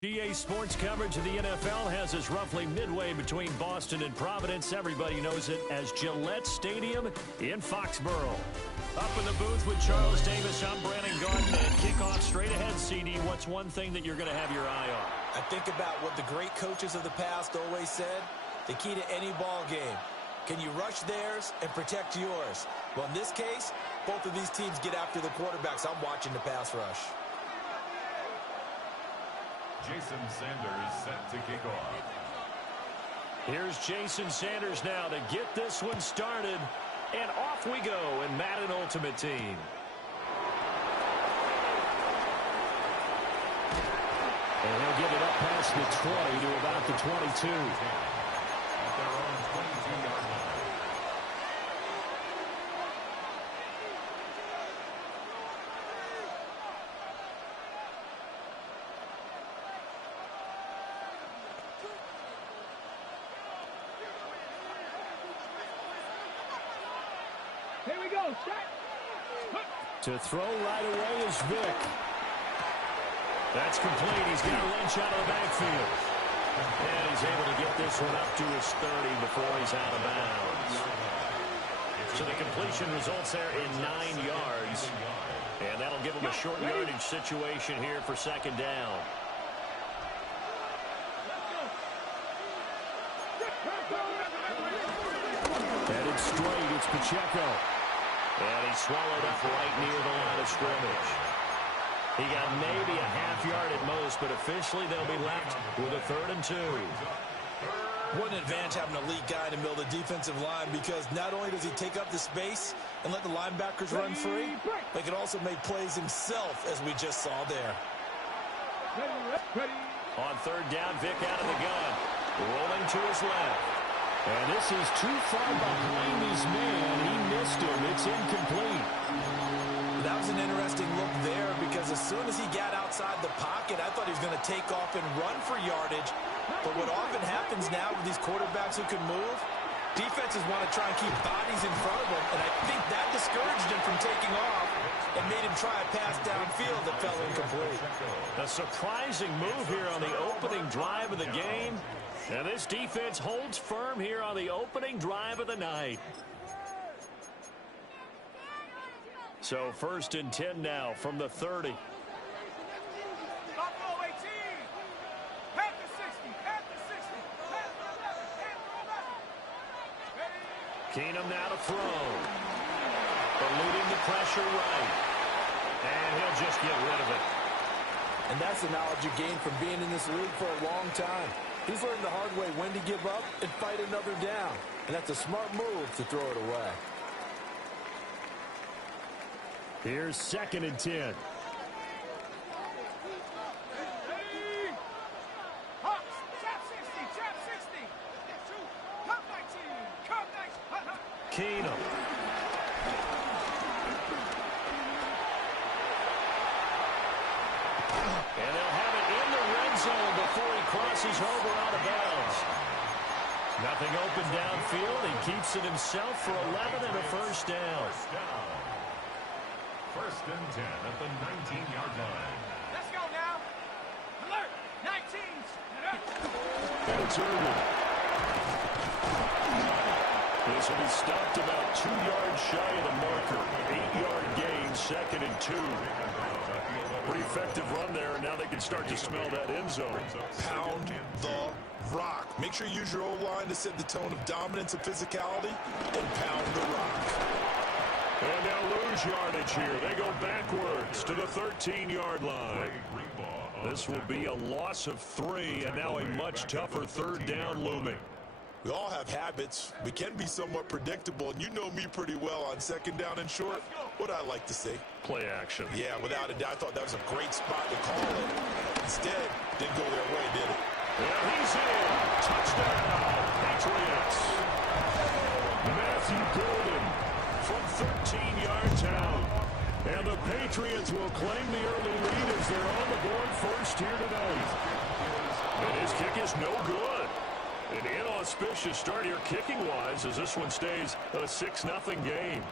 GA Sports coverage of the NFL has us roughly midway between Boston and Providence. Everybody knows it as Gillette Stadium in Foxborough. Up in the booth with Charles Davis, I'm Brandon Garden, and kickoff straight ahead, CD. What's one thing that you're going to have your eye on? I think about what the great coaches of the past always said. The key to any ball game. Can you rush theirs and protect yours? Well, in this case, both of these teams get after the quarterbacks. I'm watching the pass rush. Jason Sanders set to kick off. Here's Jason Sanders now to get this one started. And off we go in Madden Ultimate Team. And he'll get it up past the 20 to about the 22. At their own 22-yard line. Here we go, set. To throw right away is Vic. That's complete. He's got Lynch out of the backfield. And he's able to get this one up to his 30 before he's out of bounds. So the completion results there in 9 yards. And that'll give him a short yardage situation here for second down. Headed straight, it's Pacheco. And he swallowed up right near the line of scrimmage. He got maybe a half yard at most, but officially they'll be left with a 3rd and 2. What an advantage having a elite guy in the middle of the defensive line, because not only does he take up the space and let the linebackers run free, but he can also make plays himself, as we just saw there. On 3rd down, Vic out of the gun. Rolling to his left. And this is too far behind his man. He missed him. It's incomplete. That was an interesting look there, because as soon as he got outside the pocket, I thought he was going to take off and run for yardage. But what often happens now with these quarterbacks who can move, defenses want to try and keep bodies in front of them, and I think that discouraged him from taking off and made him try a pass downfield that fell incomplete. A surprising move here on the opening drive of the game. And this defense holds firm here on the opening drive of the night. So 1st and 10 now from the 30. Keenum now to throw. Eluding the pressure right. And he'll just get rid of it. And that's the knowledge you gain from being in this league for a long time. He's learned the hard way when to give up and fight another down. And that's a smart move to throw it away. Here's 2nd and 10. Keenum. And they'll have it in the red zone before he crosses over out of bounds. Nothing open downfield. He keeps it himself for 11 and a 1st down. 1st and 10 at the 19-yard line. Let's go now. Alert, 19s. And it's Irvin. This will be stopped about 2 yards shy of the marker. 8-yard gain, 2nd and 2. Pretty effective run there, and now they can start to smell that end zone. Pound the rock. Make sure you use your O-line to set the tone of dominance and physicality, and pound the rock. And they'll lose yardage here. They go backwards to the 13-yard line. This will be a loss of 3, and now a much tougher 3rd down looming. We all have habits. We can be somewhat predictable, and you know me pretty well on 2nd down and short. What I like to say. Play action. Yeah, without a doubt. I thought that was a great spot to call it. Instead, didn't go their way, did it? And he's in. Touchdown, Patriots. Matthew Golden from 13 yards out. And the Patriots will claim the early lead as they're on the board first here tonight. And his kick is no good. An inauspicious start here kicking-wise as this one stays a 6-0 game.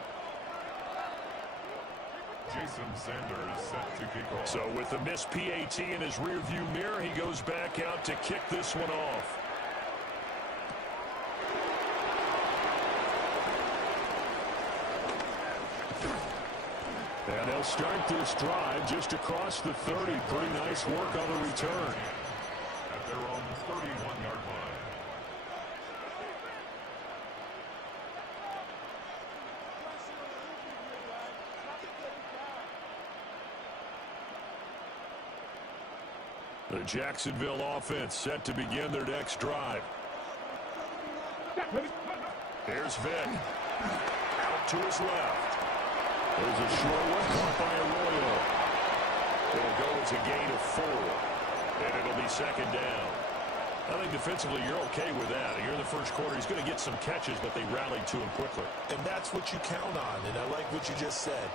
Jason Sanders set to kick off. So with the missed PAT in his rearview mirror, he goes back out to kick this one off. And they'll start this drive just across the 30. Pretty nice work on the return. At their own 31-yard line. The Jacksonville offense set to begin their next drive. Here's Vick. Out to his left. There's a short one caught by Arroyo. It'll go as a gain of 4. And it'll be second down. I think defensively you're okay with that. Here in the first quarter, he's going to get some catches, but they rallied to him quickly. And that's what you count on, and I like what you just said.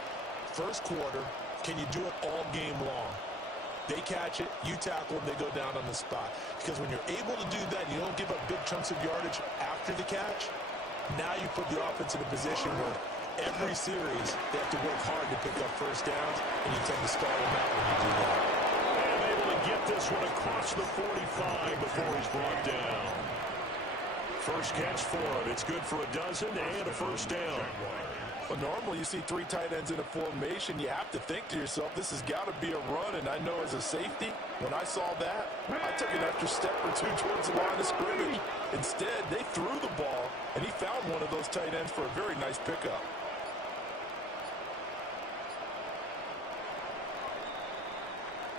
First quarter, can you do it all game long? They catch it, you tackle them, they go down on the spot. Because when you're able to do that, you don't give up big chunks of yardage after the catch. Now you put the offense in a position where every series they have to work hard to pick up first downs, and you tend to stall them out when you do that. And able to get this one across the 45 before he's brought down. First catch for him. It's good for a dozen and a first down. But normally you see 3 tight ends in a formation, you have to think to yourself, this has got to be a run. And I know as a safety, when I saw that, I took an extra step or 2 towards the line of scrimmage. Instead, they threw the ball, and he found one of those tight ends for a very nice pickup.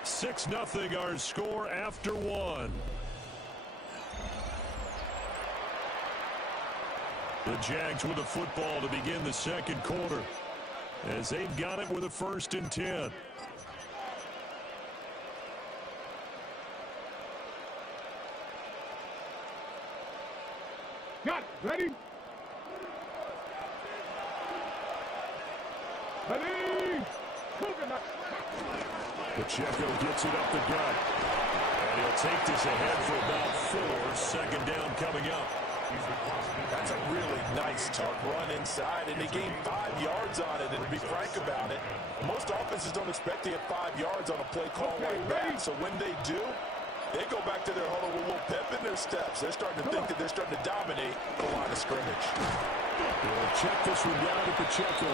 Six 0 our score after 1. The Jags with the football to begin the second quarter as they've got it with a 1st and 10. Got it. Ready? Ready? Pacheco gets it up the gut. And he'll take this ahead for about 4. Second down coming up. That's a really nice tough run inside, and they gained 5 yards on it. And to be frank about it, most offenses don't expect to get 5 yards on a play call like that. So when they do, they go back to their huddle with a little pep in their steps. They're starting to think that they're starting to dominate the line of scrimmage. We'll check this one down to Pacheco.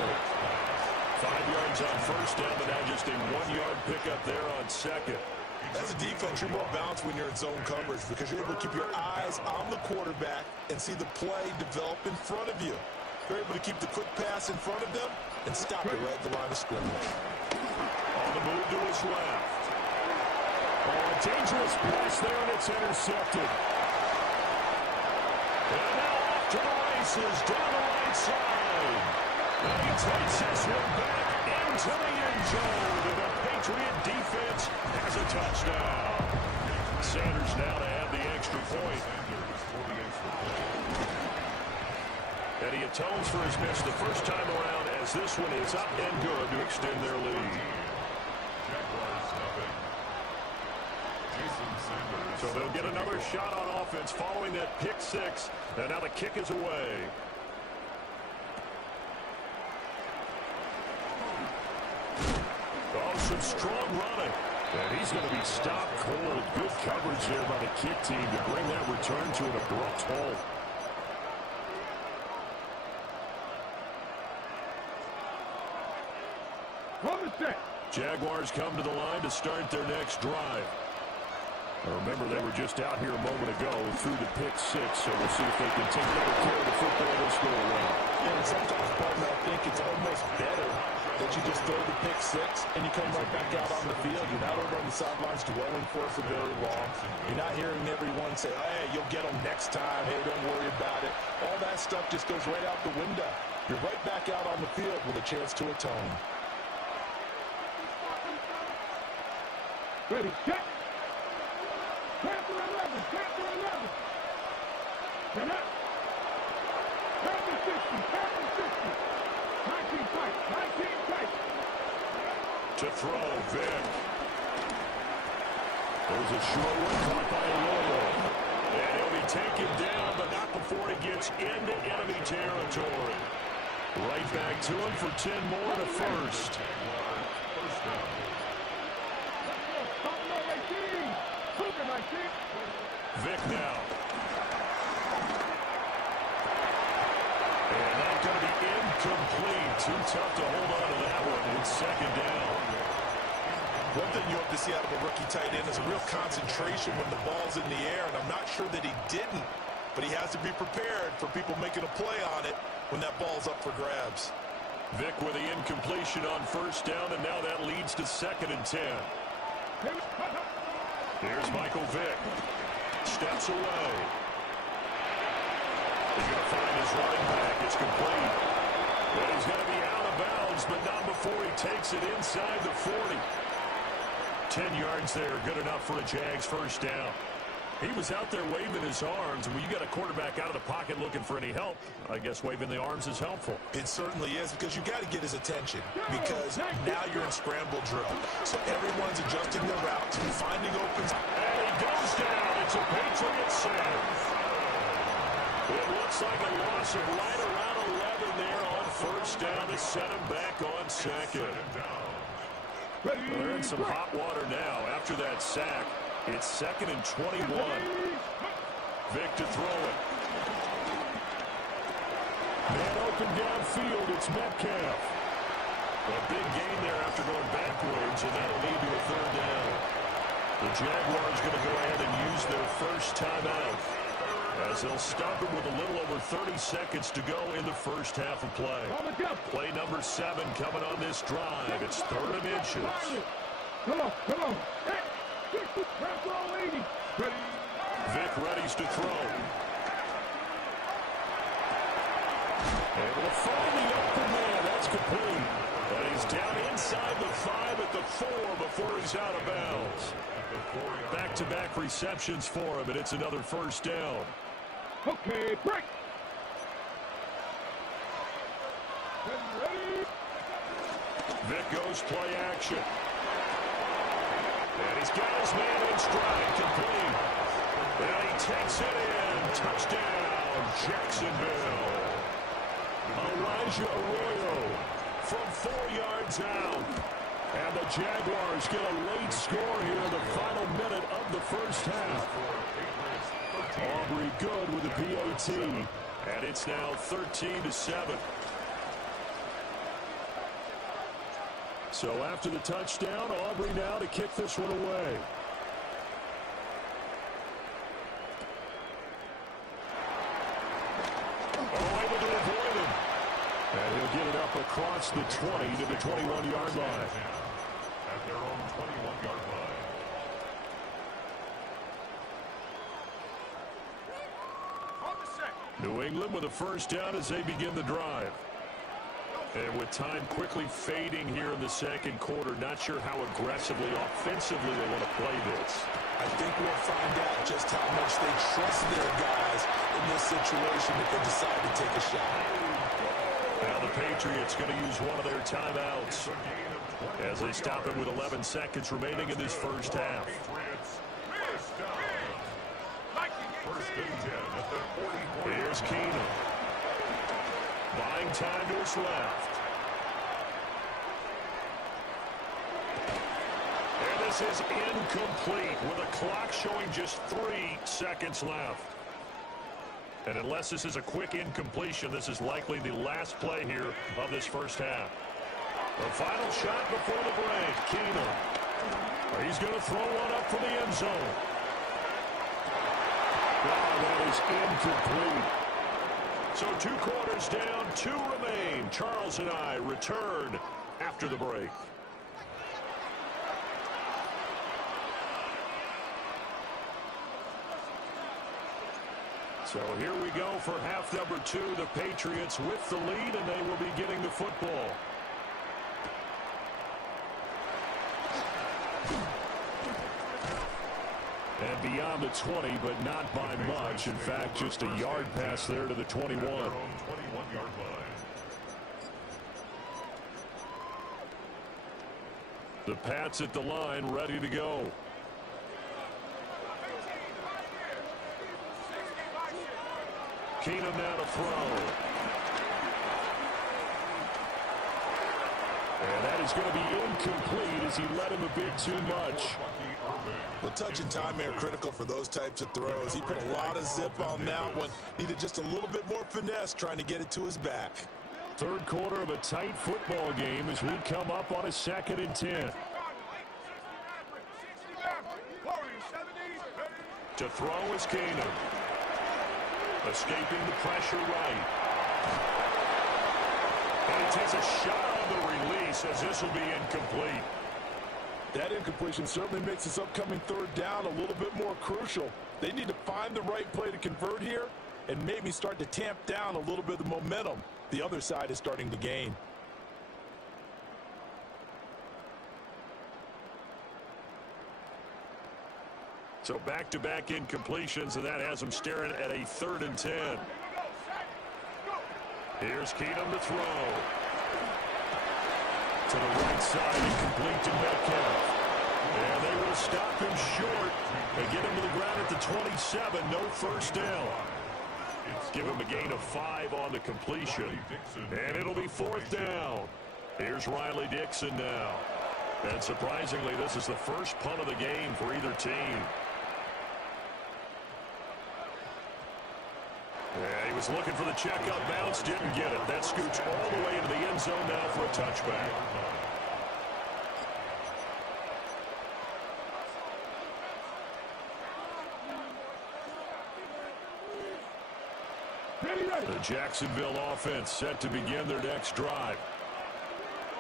5 yards on first down, but now just a 1-yard pickup there on second. As a defense, you're more balanced when you're in zone coverage because you're able to keep your eyes on the quarterback and see the play develop in front of you. You're able to keep the quick pass in front of them and stop it right at the line of scrimmage. On the move to his left. Oh, a dangerous pass there, and it's intercepted. And now off to the races down the right side. And he takes this one back into the end zone. And the Patriot defense has a touchdown. Sanders now to add the extra point. And he atones for his miss the first time around as this one is up and good to extend their lead. So they'll get another shot on offense following that pick 6. And now the kick is away. Oh, some strong running. And he's going to be stopped cold. Good coverage there by the kick team to bring that return to an abrupt halt. Jaguars come to the line to start their next drive. Now remember, they were just out here a moment ago through the pick 6, so we'll see if they can take better care of the football this go around. Yeah, and sometimes, partner, I think it's almost better that you just throw the pick 6 and you come right back out on the field. You're not over on the sidelines dwelling for it for very long. You're not hearing everyone say, hey, you'll get them next time. Hey, don't worry about it. All that stuff just goes right out the window. You're right back out on the field with a chance to atone. Ready, set. Panther 11, Panther 11. Turn up. Panther 60, Panther 60. 19 fight, 19 fight. To throw, Vick. There's a short one caught by Arroyo. And he'll be taken down, but not before he gets into enemy territory. Right back to him for 10 more and a first. Vic now. And that's going to be incomplete. Too tough to hold on to that one. It's second down. One thing you hope to see out of a rookie tight end is a real concentration when the ball's in the air, and I'm not sure that he didn't, but he has to be prepared for people making a play on it when that ball's up for grabs. Vic with the incompletion on first down, and now that leads to 2nd and 10. Here's Michael Vick. Steps away. He's going to find his running back. It's complete. But he's going to be out of bounds, but not before he takes it inside the 40. 10 yards there, good enough for a Jags first down. He was out there waving his arms. When you got a quarterback out of the pocket looking for any help, I guess waving the arms is helpful. It certainly is, because you got to get his attention, because now you're in scramble drill. So everyone's adjusting their routes, finding open. And he goes down. It's a Patriot save. It looks like a loss of right around 11 there on first down to set him back on second. They're in some hot water now after that sack. It's 2nd and 21. Vic to throw it. Man open downfield. It's Metcalf. A big gain there after going backwards, and that'll lead to a 3rd down. The Jaguars going to go ahead and use their first timeout, as they'll stop him with a little over 30 seconds to go in the first half of play. Play number 7 coming on this drive. It's 3rd and inches. Come on. Vic readies to throw. Able to find the open man. That's complete. And he's down inside the 5 at the 4 before he's out of bounds. Back-to-back receptions for him, and it's another first down. Okay, break. Vic goes play action. And he's got his man in stride, complete. And he takes it in. Touchdown, Jacksonville. Elijah Arroyo from 4 yards out. And the Jaguars get a late score here in the final minute of the first half. Aubrey good with the PAT. And it's now 13-7. So after the touchdown, Aubrey now to kick this one away. Oh, able to avoid him. And he'll get it up across the 20 to the 21-yard line. At their own 21-yard line. New England with a first down as they begin the drive. And with time quickly fading here in the second quarter, not sure how aggressively, offensively they want to play this. I think we'll find out just how much they trust their guys in this situation if they decide to take a shot. Now the Patriots going to use one of their timeouts as they stop it with 11 seconds remaining in this first half. First and 10 at the 40. Here's Keenum. Buying time to his left. And this is incomplete with the clock showing just 3 seconds left. And unless this is a quick incompletion, this is likely the last play here of this first half. The final shot before the break. Keenum. He's going to throw one up for the end zone. Wow, that is incomplete. So 2 quarters down, 2 remain. Charles and I return after the break. So here we go for half number 2. The Patriots with the lead, and they will be getting the football. And beyond the 20, but not by much. In fact, just a yard pass there to the 21. 21-yard line. The Pats at the line, ready to go. Keenum now to throw. And that is going to be incomplete as he led him a bit too much. Well, touch and time are critical for those types of throws. He put a lot of zip on that one. Needed just a little bit more finesse trying to get it to his back. Third quarter of a tight football game as we come up on a 2nd and 10. To throw is Keenum. Escaping the pressure right. And he takes a shot on the release as this will be incomplete. That incompletion certainly makes this upcoming third down a little bit more crucial. They need to find the right play to convert here and maybe start to tamp down a little bit of the momentum the other side is starting to gain. So back-to-back incompletions, and that has them staring at a 3rd and 10. Here's Keenum to throw. To the right side, incomplete to Metcalf. And they will stop him short. They get him to the ground at the 27. No first down. Give him a gain of 5 on the completion. And it'll be 4th down. Here's Riley Dixon now. And surprisingly, this is the first punt of the game for either team. Yeah, he was looking for the checkup bounce, didn't get it. That scoots all the way into the end zone now for a touchback. The Jacksonville offense set to begin their next drive.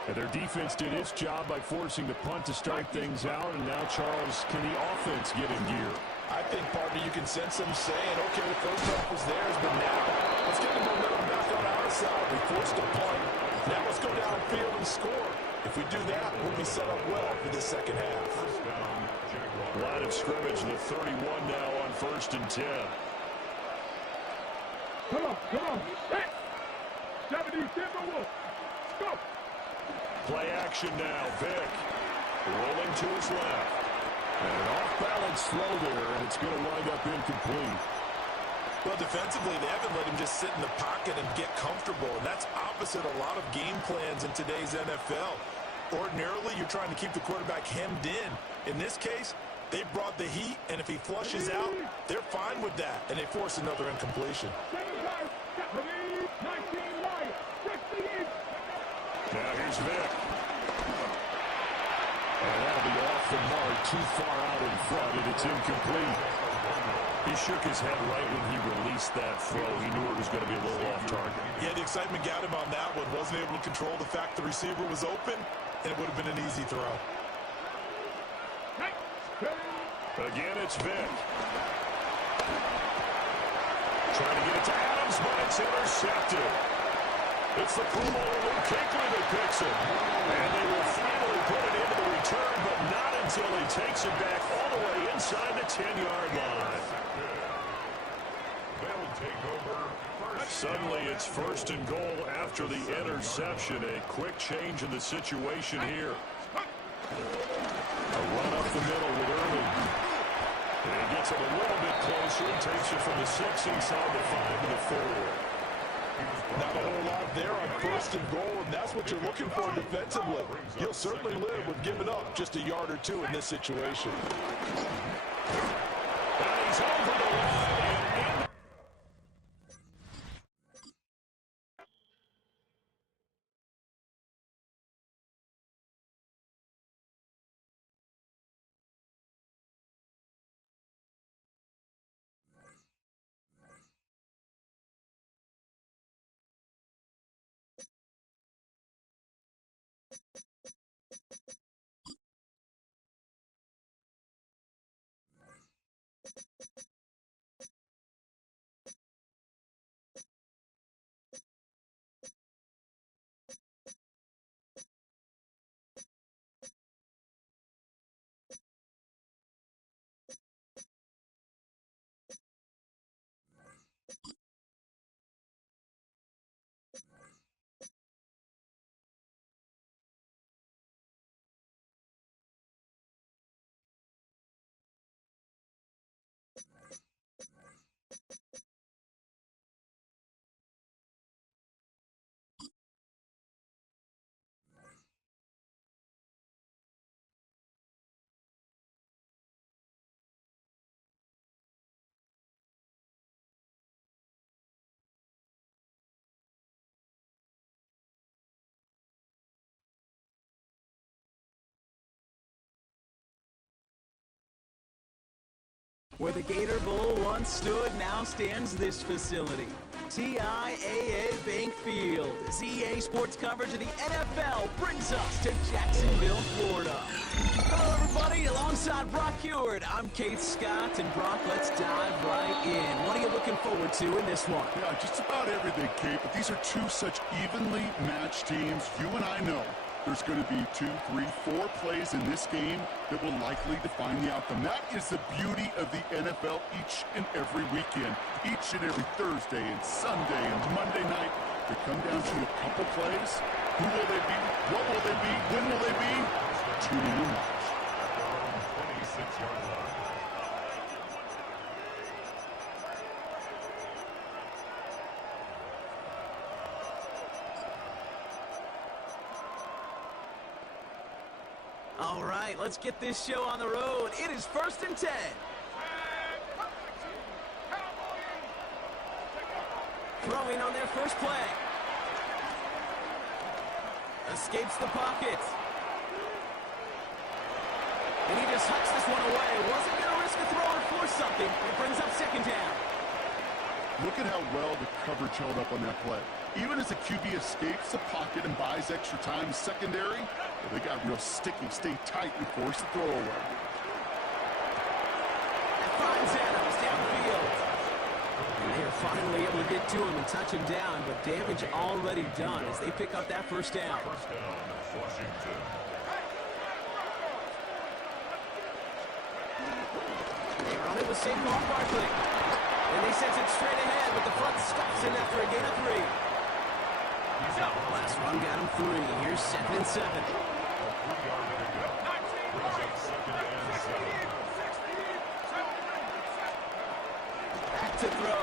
And their defense did its job by forcing the punt to start things out. And now, Charles, can the offense get in gear? I think, partner, you can sense them saying, okay, the first half was theirs, but now let's get the momentum back on our side. We forced a punt. Now let's go downfield and score. If we do that, we'll be set up well for the second half. Line of scrimmage, the 31 now on 1st and 10. Come on. 70 Timberwolves. Go. Play action now. Vick rolling to his left. And an off-balance throw there, and it's going to wind up incomplete. Well, defensively, they haven't let him just sit in the pocket and get comfortable, and that's opposite a lot of game plans in today's NFL. Ordinarily, you're trying to keep the quarterback hemmed in. In this case, they brought the heat, and if he flushes out, they're fine with that, and they force another incompletion. Now here's Vick. And that'll be off the mark, too far out in front, and it's incomplete. He shook his head right when he released that throw. He knew it was going to be a little off target. Yeah, the excitement got him on that one. Wasn't able to control the fact the receiver was open, and it would have been an easy throw. Again, it's Vick. Trying to get it to Adams, but it's intercepted. It's the Pro Bowler Luke Kuechly that picks it. And they will finally put it into the return, but not until he takes it back all the way inside the 10-yard line. They'll take over. Suddenly, it's 1st and goal after the interception. A quick change in the situation here. A run up the middle with Irving. And he gets it a little bit closer and takes it from the 6 inside the 5 to the 4. Not a whole lot there on 1st and goal, and that's what you're looking for defensively. You'll certainly live with giving up just a yard or two in this situation. And he's over the line and in. Where the Gator Bowl once stood, now stands this facility. TIAA Bank Field. EA Sports coverage of the NFL brings us to Jacksonville, Florida. Hello, everybody. Alongside Brock Hewitt, I'm Kate Scott. And Brock, let's dive right in. What are you looking forward to in this one? Yeah, just about everything, Kate. But these are two such evenly matched teams. You and I know there's going to be 2, 3, 4 plays in this game that will likely define the outcome. That is the beauty of the NFL each and every weekend. Each and every Thursday and Sunday and Monday night, they come down to a couple plays. Who will they be? What will they be? When will they be? Tune in and watch. 26-yard line. All right, let's get this show on the road. It is 1st and 10. Throwing on their first play. Escapes the pocket. And he just hucks this one away. Wasn't going to risk a throw or force something. It brings up 2nd down. Look at how well the coverage held up on that play. Even as the QB escapes the pocket and buys extra time secondary, well, they got real sticky, stay tight, and force the throw away. And finds Adams downfield. And they are finally able to get to him and touch him down, but damage already done as they pick up that 1st down. First down, Washington. They're on it with Saquon Barkley. And they send it straight ahead, but the front stops him after a gain of 3. Last run got him 3. Here's 2nd and 7. A 3-yard pickup. Brings up 2nd and 7. Back to throw.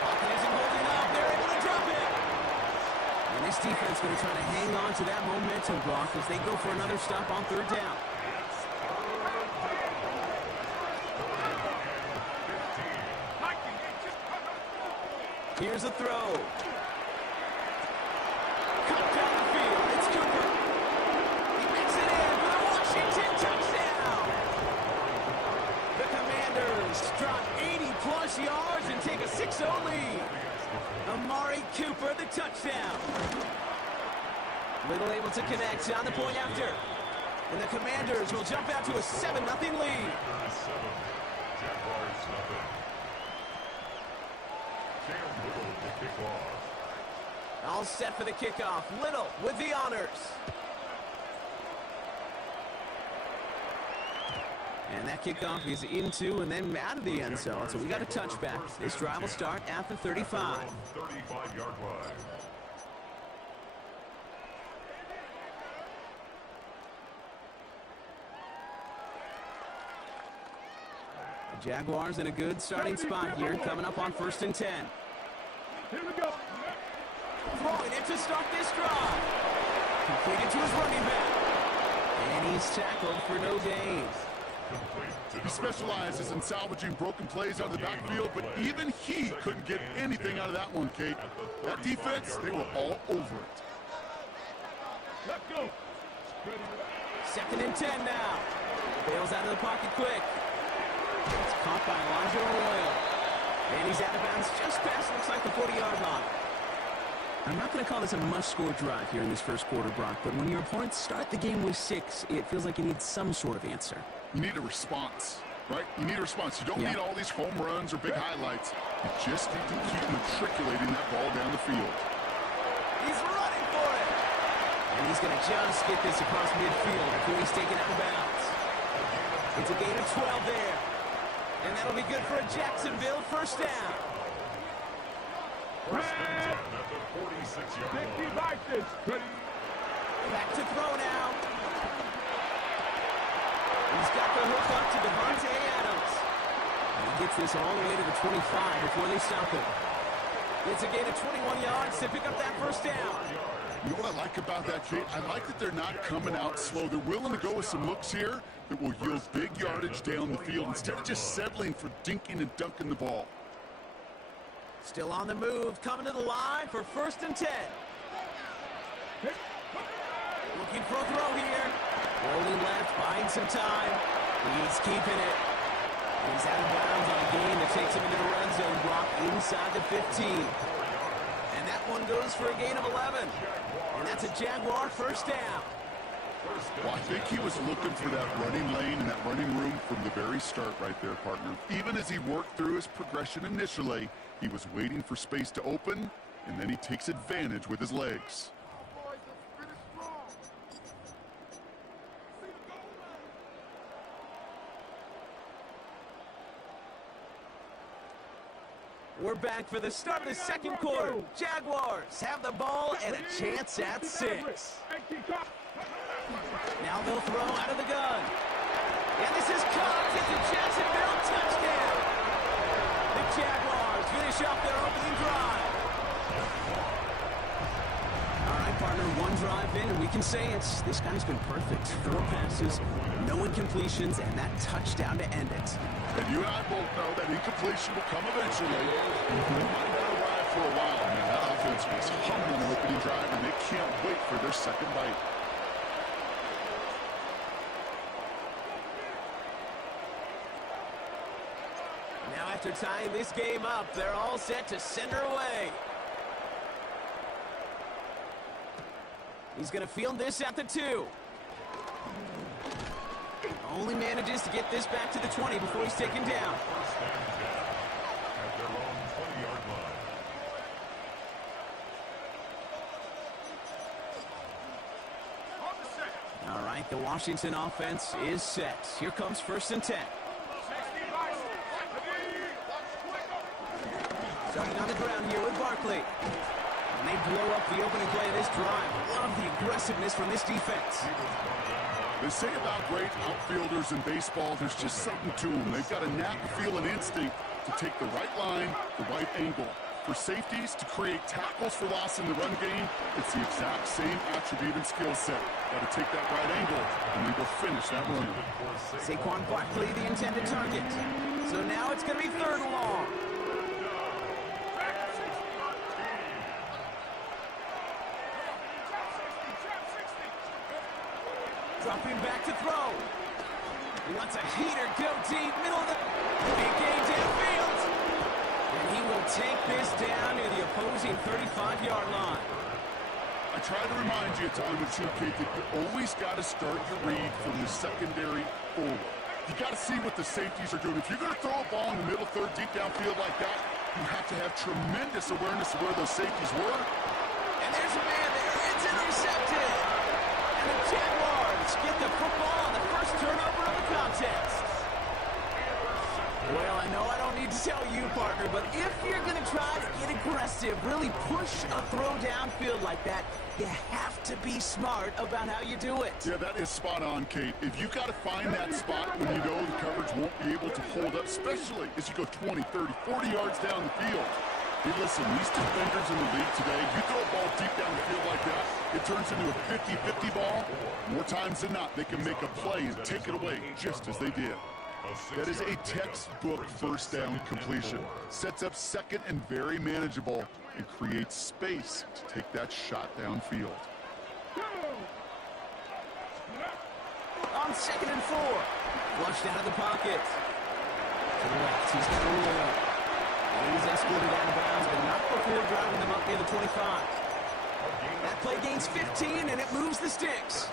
Pocket isn't holding up. They're able to drop it. And this defense going to try to hang on to that momentum block as they go for another stop on 3rd down. Here's a throw. Cut down the field. It's Cooper. He makes it in for the Washington touchdown. The Commanders drop 80-plus yards and take a 6-0 lead. Amari Cooper, the touchdown. Little able to connect on the point after. And the Commanders will jump out to a 7-0 lead. Jaguars nothing. All set for the kickoff. Little with the honors. And that kickoff is into and then out of the end zone. So we got a touchback. This drive will start at the 35. 35-yard line. The Jaguars in a good starting spot here, coming up on 1st and 10. Here we go. Throwing it to start this drive. Completed to his running back. And he's tackled for no gain. He specializes in salvaging broken plays out of the backfield, but even he couldn't get anything out of that one, Kate. That defense, they were all over it. Let's go. 2nd and 10 now. Bails out of the pocket quick. It's caught by Elijah Arroyo. And he's out of bounds just past, looks like the 40-yard line. I'm not going to call this a must-score drive here in this first quarter, Brock, but when your opponents start the game with 6, it feels like you need some sort of answer. You need a response, right? You need a response. You don't need all these home runs or big highlights. You just need to keep matriculating that ball down the field. He's running for it. And he's going to just get this across midfield before he's taken out of bounds. It's a gain of 12 there. And that'll be good for a Jacksonville 1st down. First and 10 at the 46-yard line. Back to throw now. He's got the hook up to Devontae Adams. And he gets this all the way to the 25 before they stop him. It's a gain of 21 yards to pick up that 1st down. You know what I like about that, Kate? I like that they're not coming out slow. They're willing to go with some looks here that will yield big yardage down the field instead of just settling for dinking and dunking the ball. Still on the move, coming to the line for 1st and 10. Looking for a throw here. Rolling left, buying some time. He's keeping it. He's out of bounds on a gain that takes him into the red zone block inside the 15. And that one goes for a gain of 11. And that's a Jaguar first down. Well, I think he was looking for that running lane and that running room from the very start right there, partner. Even as he worked through his progression initially, he was waiting for space to open, and then he takes advantage with his legs. We're back for the start of the second quarter. Jaguars have the ball and a chance at 6. Now they'll throw out of the gun. And this is caught. It's a Jacksonville touchdown. The Jaguars finish off their opening drive. All right, partner, one drive in, and we can say this guy's been perfect. 4 passes, no incompletions, and that touchdown to end it. And you and I both know that incompletion will come eventually. It might not arrive for a while, man. That offense was humming the opening drive, and they can't wait for their second bite. Now after tying this game up, they're all set to send her away. He's going to field this at the 2. Only manages to get this back to the 20 before he's taken down. At their own 20-yard line. All right, the Washington offense is set. Here comes 1st and 10. Starting on the ground here with Barkley. And they blow up the opening play of this drive. Love the aggressiveness from this defense. They say about great outfielders in baseball, there's just something to them. They've got a knack, feel, and instinct to take the right line, the right angle. For safeties to create tackles for loss in the run game, it's the exact same attribute and skill set. Got to take that right angle, and they will finish that run. Saquon Barkley, the intended target. So now it's going to be 3rd and long. Dropping back to throw. He lets a heater go deep, middle of the big game downfield. And he will take this down near the opposing 35-yard line. I try to remind you at time or two, Kate, that you always got to start your read from the secondary forward. You got to see what the safeties are doing. If you're going to throw a ball in the middle third, deep downfield like that, you have to have tremendous awareness of where those safeties were. And there's a man there. It's intercepted. And the Jaguars get the football on the first turnover of the contest. Well, I know I don't need to tell you, partner, but if you're going to try to get aggressive, really push a throw downfield like that, you have to be smart about how you do it. Yeah, that is spot on, Kate. If you got to find that spot when you know the coverage won't be able to hold up, especially as you go 20, 30, 40 yards down the field. Hey, listen, these defenders in the league today, you throw a ball deep down the field like that, it turns into a 50-50 ball. More times than not, they can make a play and take it away just as they did. That is a textbook first down completion. Sets up second and very manageable and creates space to take that shot downfield. On 2nd and 4. Flushed out of the pocket. To the left, he's got a roll. He's escorted out of bounds, but not before driving them up near the 25. That play gains 15, and it moves the sticks.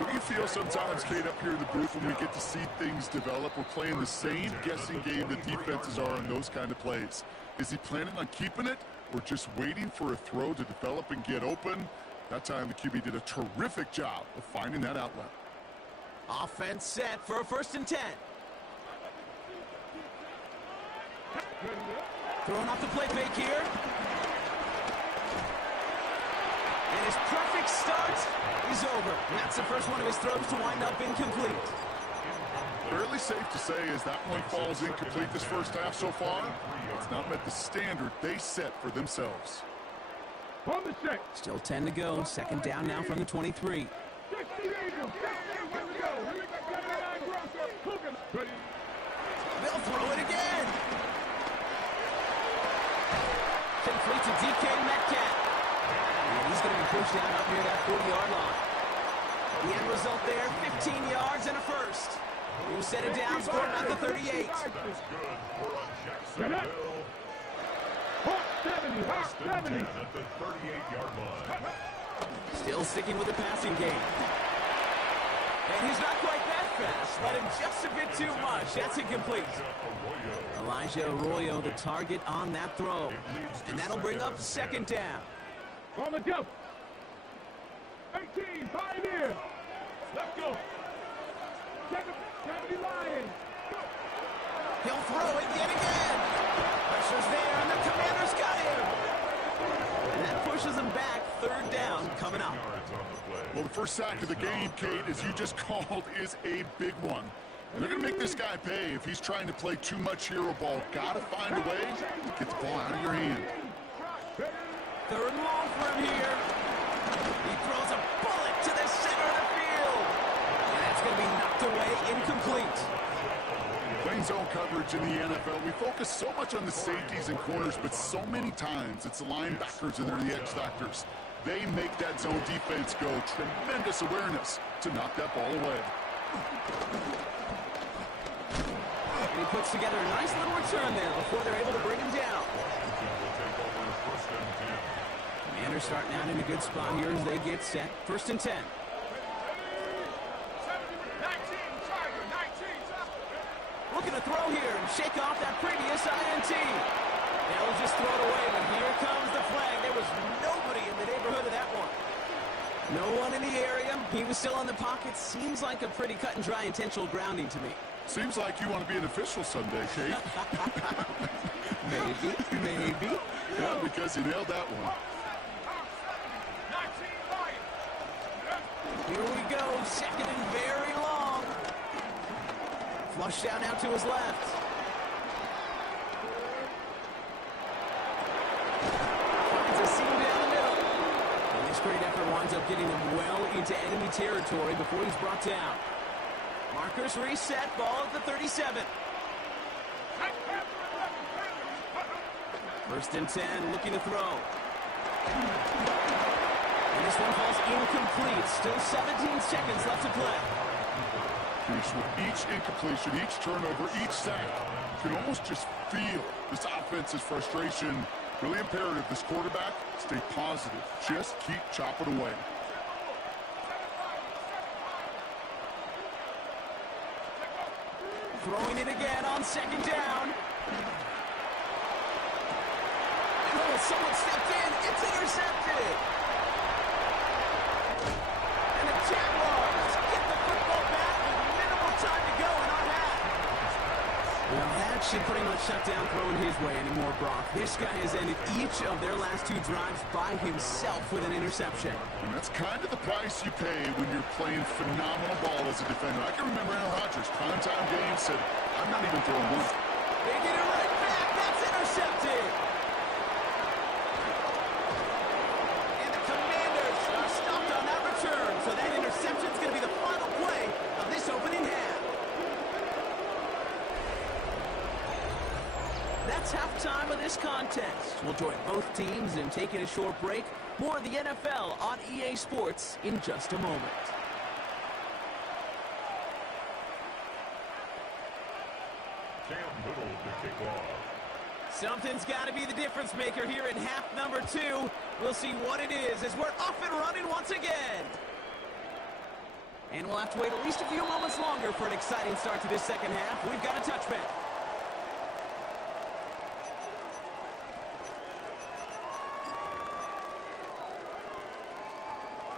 Don't you feel sometimes, Kate, up here in the booth when we get to see things develop, we're playing the same guessing game that defenses are on those kind of plays? Is he planning on keeping it or just waiting for a throw to develop and get open? That time the QB did a terrific job of finding that outlet. Offense set for a 1st and 10. Throwing off the play fake here. And his perfect start is over. And that's the first one of his throws to wind up incomplete. Fairly safe to say as that one falls incomplete this first half so far, it's not met the standard they set for themselves. Still 10 to go. 2nd down now from the 23. They'll throw it again. Complete to DK Metcalf. And he's going to be pushed out up near that 40-yard line. The end result there, 15 yards and a first. We'll set it down, scoring at the 38. That is good for a Jacksonville. 70, First and 10 at the 38-yard line. Still sticking with the passing game. And he's not quite that fast. Let him just a bit too much. That's incomplete. Elijah Arroyo, the target on that throw. And that'll bring up second down. On the go. 18, Pioneer. Let's go. 70 Lions. He'll throw it yet again. Pressure's there, and the Commander's got him. And that pushes him back. Third down coming up. Well, the first sack of the game, Kate, as you just called, is a big one. And they're going to make this guy pay if he's trying to play too much hero ball. Got to find a way to get the ball out of your hand. Third and long for him here. He throws a bullet to the center of the field. And that's going to be knocked away, incomplete. Playing zone coverage in the NFL, we focus so much on the safeties and corners, but so many times it's the linebackers and they're the X-factors. They make that zone defense go. Tremendous awareness to knock that ball away. And he puts together a nice little return there before they're able to bring him down. Commanders starting out in a good spot here as they get set. First and 10. 19, Tiger, 19. Looking to throw here and shake off that previous INT. They'll just throw it away, but here comes the flag. There was nobody in the neighborhood of that one. No one in the area. He was still in the pocket. Seems like a pretty cut and dry intentional grounding to me. Seems like you want to be an official someday, Kate. Maybe. Yeah, because you nailed that one. 19 Lions. Here we go. Second and very long. Flush down out to his left. Finds a seam down the middle. And this great effort winds up getting him well into enemy territory before he's brought down. Markers reset, ball at the 37. First and 10, looking to throw. And this one falls incomplete. Still 17 seconds left to play. With each incompletion, each turnover, each sack, you can almost just feel this offense's frustration. Really imperative, this quarterback, stay positive. Just keep chopping away. Throwing it again on second down. Oh, someone stepped in. It's intercepted. And the Jaguars get the football back with minimal time to go in on that. Well, that should pretty much shut down throwing his way anymore, Brock. This guy has ended each of their last two drives by himself with an interception. And that's kind of the price you pay when you're playing phenomenal ball as a defender. I can remember Aaron Rodgers, primetime game, said, I'm not even throwing one. They get it right back. That's intercepted. And the Commanders are stopped on that return. So that interception is going to be the final play of this opening half. That's halftime of this contest. We'll join both teams in taking a short break. More of the NFL on EA Sports in just a moment. Cam Little to kick off. Something's got to be the difference maker here in half number 2. We'll see what it is as we're off and running once again. And we'll have to wait at least a few moments longer for an exciting start to this second half. We've got a touchback.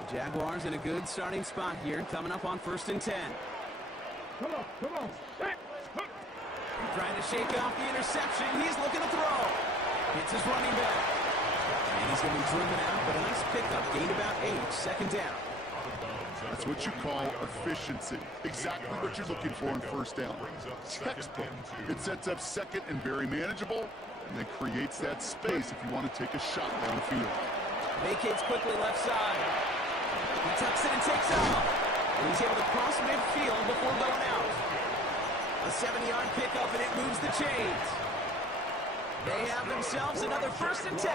The Jaguars in a good starting spot here, coming up on first and 10. Come on. Trying to shake off the interception. He's looking to throw. Hits his running back. And he's going to be driven out, but a nice pickup. Gained about 8. Second down. That's what you call efficiency. Exactly what you're looking for in first down. Textbook. It sets up second and very manageable, and then creates that space if you want to take a shot downfield. Vacates quickly left side. He tucks it and takes off. And he's able to cross midfield before going out. A 70-yard pickup, and it moves the chains. They have themselves another first and 10.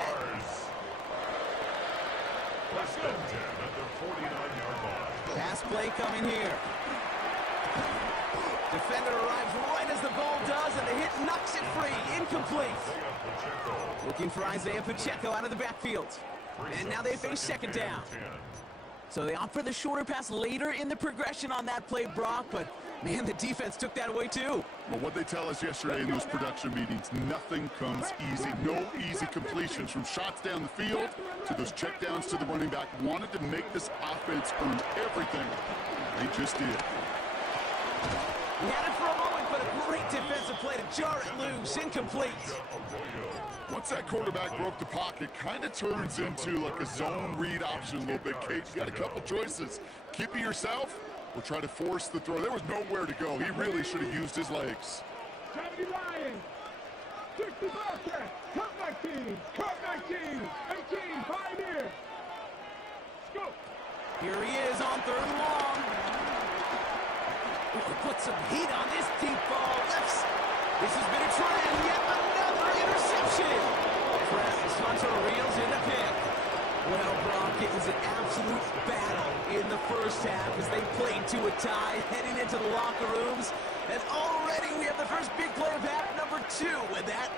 First and 10 at the 49-yard line. Pass play coming here. Defender arrives right as the ball does, and the hit knocks it free. Incomplete. Looking for Isaiah Pacheco out of the backfield. And now they face second down. So they opt for the shorter pass later in the progression on that play, Brock, but man, the defense took that away too. Well, what they tell us yesterday in those production meetings, nothing comes easy. No easy completions from shots down the field to those checkdowns to the running back. Wanted to make this offense earn everything. They just did. He had it for a moment, but a great defensive play to jar it loose. Incomplete. Once that quarterback broke the pocket, kind of turns into like a zone read option a little bit, Kate. You got a couple choices. Keep it yourself or try to force the throw. There was nowhere to go. He really should have used his legs. 70 Lions. 60 Bearcats. Cut 19. Cut 19. 18. Pioneer. Scoop. Here he is on third and long. Put some heat on this deep ball. Lefts. This has been a trend. Yet another interception. Travis Hunter reels in the pick. Well, Brock, it was an absolute battle in the first half as they played to a tie, heading into the locker rooms. And already we have the first big play of half number 2 with that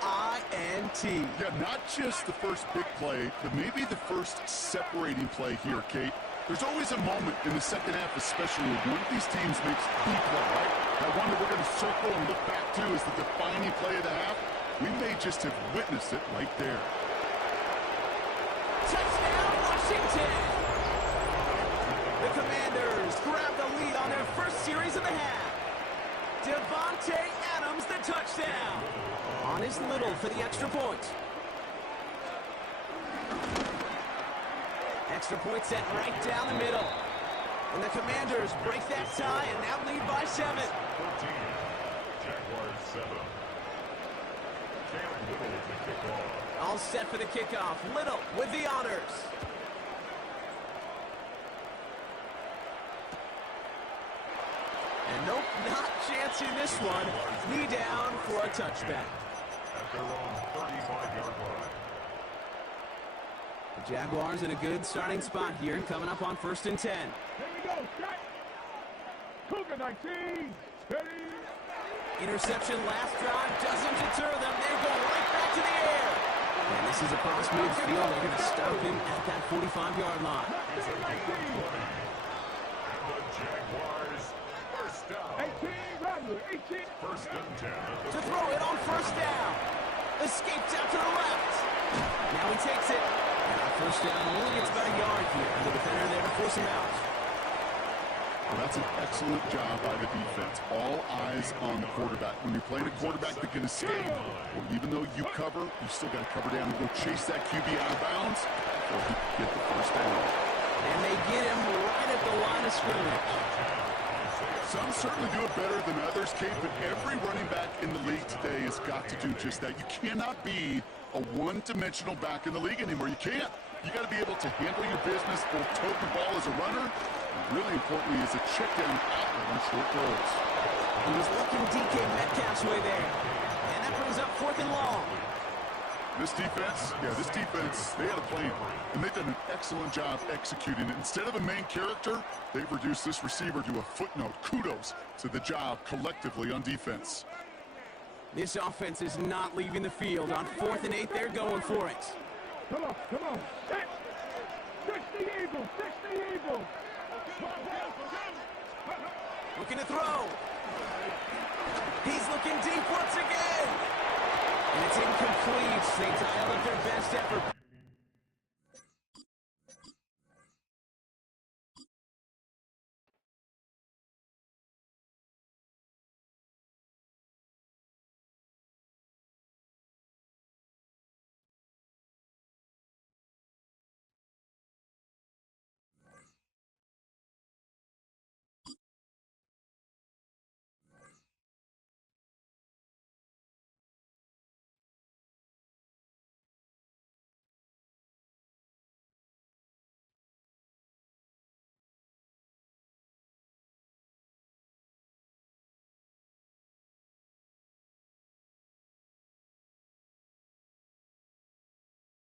INT. Yeah, not just the first big play, but maybe the first separating play here, Kate. There's always a moment in the second half, especially when one of these teams makes a big play, right? That one that we're going to circle and look back to is the defining play of the half. We may just have witnessed it right there. Touchdown, Washington! The Commanders grab the lead on their first series of the half. Devontae Adams, the touchdown. On his Little for the extra point. Extra point set right down the middle. And the Commanders break that tie and now lead by 7. 14. Jaguars 7. Cam Little with the kickoff. All set for the kickoff. Little with the honors. And nope, not chancing this one. Knee down for a touchback. At their own 35-yard line. The Jaguars in a good starting spot here, coming up on 1st and 10. Here we go. Strike. Cougar 19. Steady. Interception last drive doesn't deter them. They go right back to the air. And this is across midfield. They're going to stop him at that 45-yard line. The Jaguars. First down. 18. Rattler. 18. First and 10. To throw it on first down. Escapes out to the left. Now he takes it. First down, only gets about a yard here. The defender there to force him out. Well, that's an excellent job by the defense. All eyes on the quarterback. When you're playing a quarterback that can escape, well, even though you cover, you still got to cover down and go chase that QB out of bounds or he can get the first down. And they get him right at the line of scrimmage. Some certainly do it better than others, Kate, but every running back in the league today has got to do just that. You cannot be a one-dimensional back in the league anymore. You can't. You got to be able to handle your business, both tote the ball as a runner, and really importantly as a check down outlet on short throws. He was looking DK Metcalf's way there. And that brings up 4th and long. This defense, they had a plan, and they've done an excellent job executing it. Instead of a main character, they've reduced this receiver to a footnote. Kudos to the job collectively on defense. This offense is not leaving the field. On 4th and 8, they're going for it. Come on. Fix the Eagles. Fix the Eagles. Looking to throw. He's looking deep once again. And it's incomplete. They dialed up their best effort.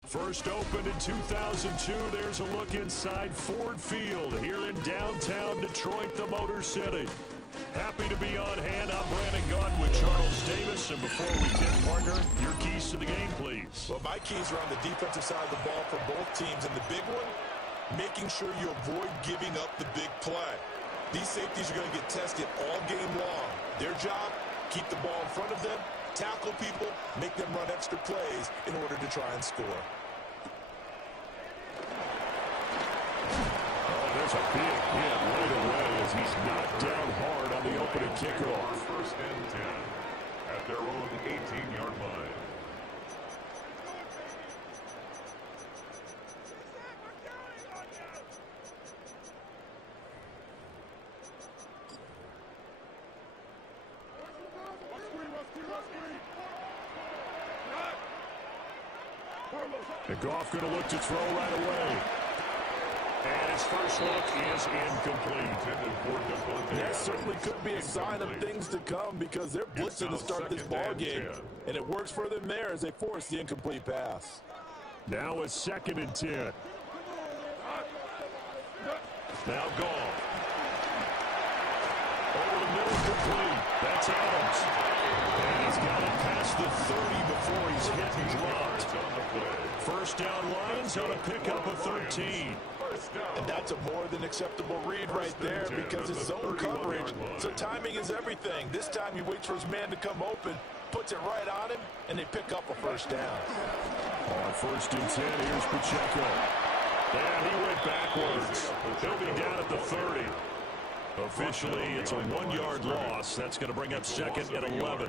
First opened in 2002, there's a look inside Ford Field here in downtown Detroit, the Motor City. Happy to be on hand. I'm Brandon Gunn with Charles Davis. And before we tip, partner, your keys to the game, please. Well, my keys are on the defensive side of the ball for both teams. And the big one, making sure you avoid giving up the big play. These safeties are going to get tested all game long. Their job, keep the ball in front of them, tackle people, make them run extra plays in order to try and score. There's a big hit right away as he's knocked down hard on the opening kickoff. First and 10 at their own 18-yard line. And Goff going to look to throw right away. And his first look is incomplete. That certainly could be a sign of things to come because they're blitzing to start this ball game. And it works for them there as they force the incomplete pass. Now it's 2nd and 10. Now Goff. Over the middle, complete. That's Adams. And he's got it past the 30 before he's hit and dropped. First down, Lions on a pickup of 13. And that's a more than acceptable read right there because it's zone coverage. So timing is everything. This time he waits for his man to come open, puts it right on him, and they pick up a first down. On 1st and 10, here's Pacheco. And he went backwards. He'll be down at the 30. Officially, it's a 1-yard loss. That's going to bring up 2nd and 11.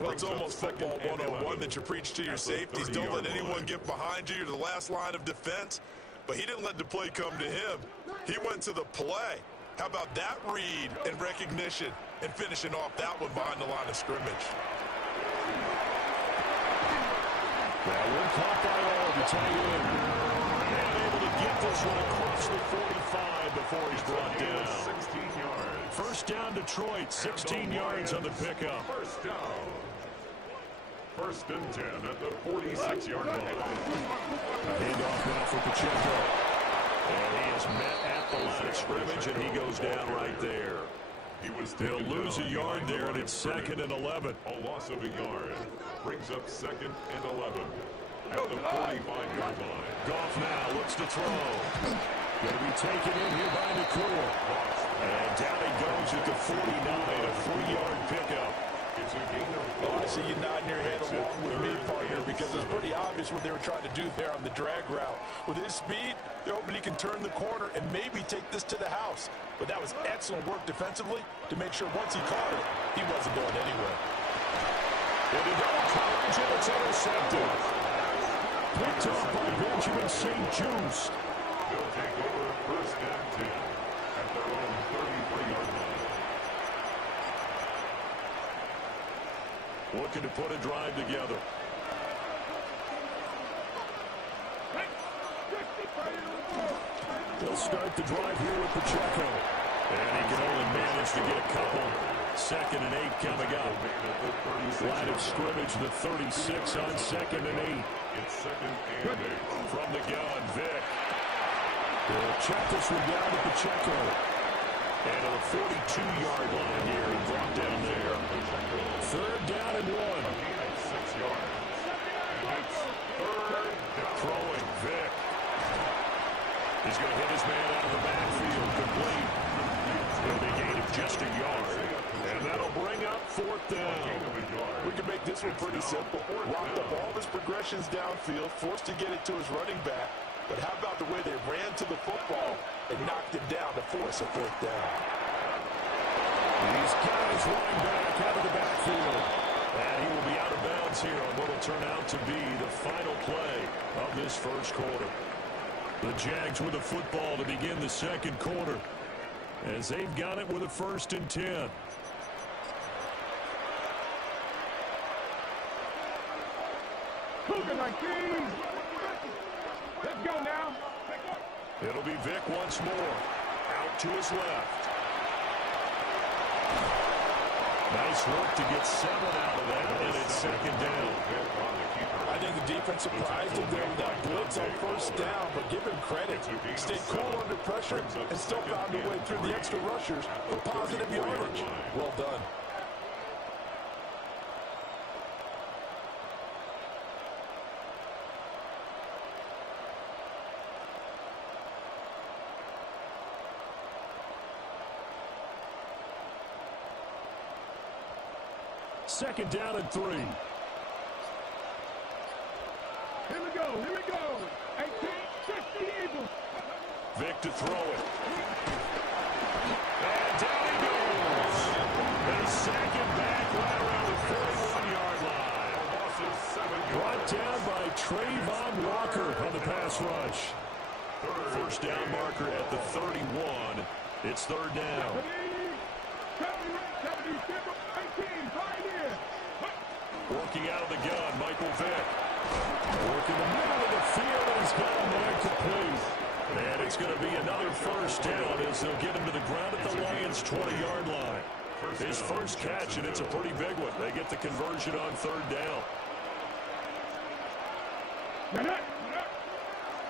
Well, it's almost football 101 that you preach to your safeties. Don't let anyone get behind you. You're the last line of defense. But he didn't let the play come to him. He went to the play. How about that read and recognition and finishing off that one behind the line of scrimmage? That one caught by all to tie in. And able to get this one across the 45 before he's brought down. 16 yards. First down, Detroit. 16 yards on the pickup. First down. 1st and 10 at the 46-yard line. Handoff now for Pacheco. And he is met at the line of scrimmage, and he goes down right there. They'll lose a yard there, and it's 2nd and 11. A loss of a yard brings up 2nd and 11 at the 45-yard line. Goff now looks to throw. Going to be taken in here by Nicole. And down he goes at the 49, a 3-yard pickup. It's a gain of Oh, I see you nodding your head along with me, partner, because it's pretty obvious what they were trying to do there on the drag route. With his speed, they're hoping he can turn the corner and maybe take this to the house. But that was excellent work defensively to make sure once he caught it, he wasn't going anywhere. Into double coverage, and it's intercepted. Picked up by Benjamin St. Just. They'll take over 1st and 10 at their own 33-yard line. Looking to put a drive together. They'll start the drive here with Pacheco. And he can only manage to get a couple. 2nd and 8 coming up. Line of scrimmage, the 36 on 2nd and 8. It's 2nd and 8. From the gun, Vic. They'll check this one down to Pacheco. And a 42-yard line here and brought down there. 3rd down and 1. 6 yards. It's 3rd down. Throwing, Vic. He's going to hit his man out of the backfield, complete. He'll be gain of just a yard. And that'll bring up 4th down. We can make this one pretty simple. Rock the ball his progressions downfield, forced to get it to his running back. But how about the way they ran to the football and knocked him down to force a 4th down? These guys running back out of the backfield. And he will be out of bounds here on what will turn out to be the final play of this first quarter. The Jags with the football to begin the 2nd quarter as they've got it with a 1st and 10. Let's go now. It'll be Vic once more. Out to his left. Nice work to get 7 out of that, and it's second down. I think the defense surprised him there with that blitz on first down, but give him credit. Stayed cool under pressure and still found a way through the extra rushers for positive yardage. Well done. Second down and 3. Here we go. 18, 50 Eagles. Vic to throw it. And down he goes. And second back right around the 41-yard line. Brought down by Trayvon Walker on the pass rush. First down marker at the 31. It's third down. Working out of the gun, Michael Vick. Working the middle of the field, and he's got a man complete. And it's going to be another first down as they'll get him to the ground at the Lions' 20-yard line. His first catch, and it's a pretty big one. They get the conversion on third down.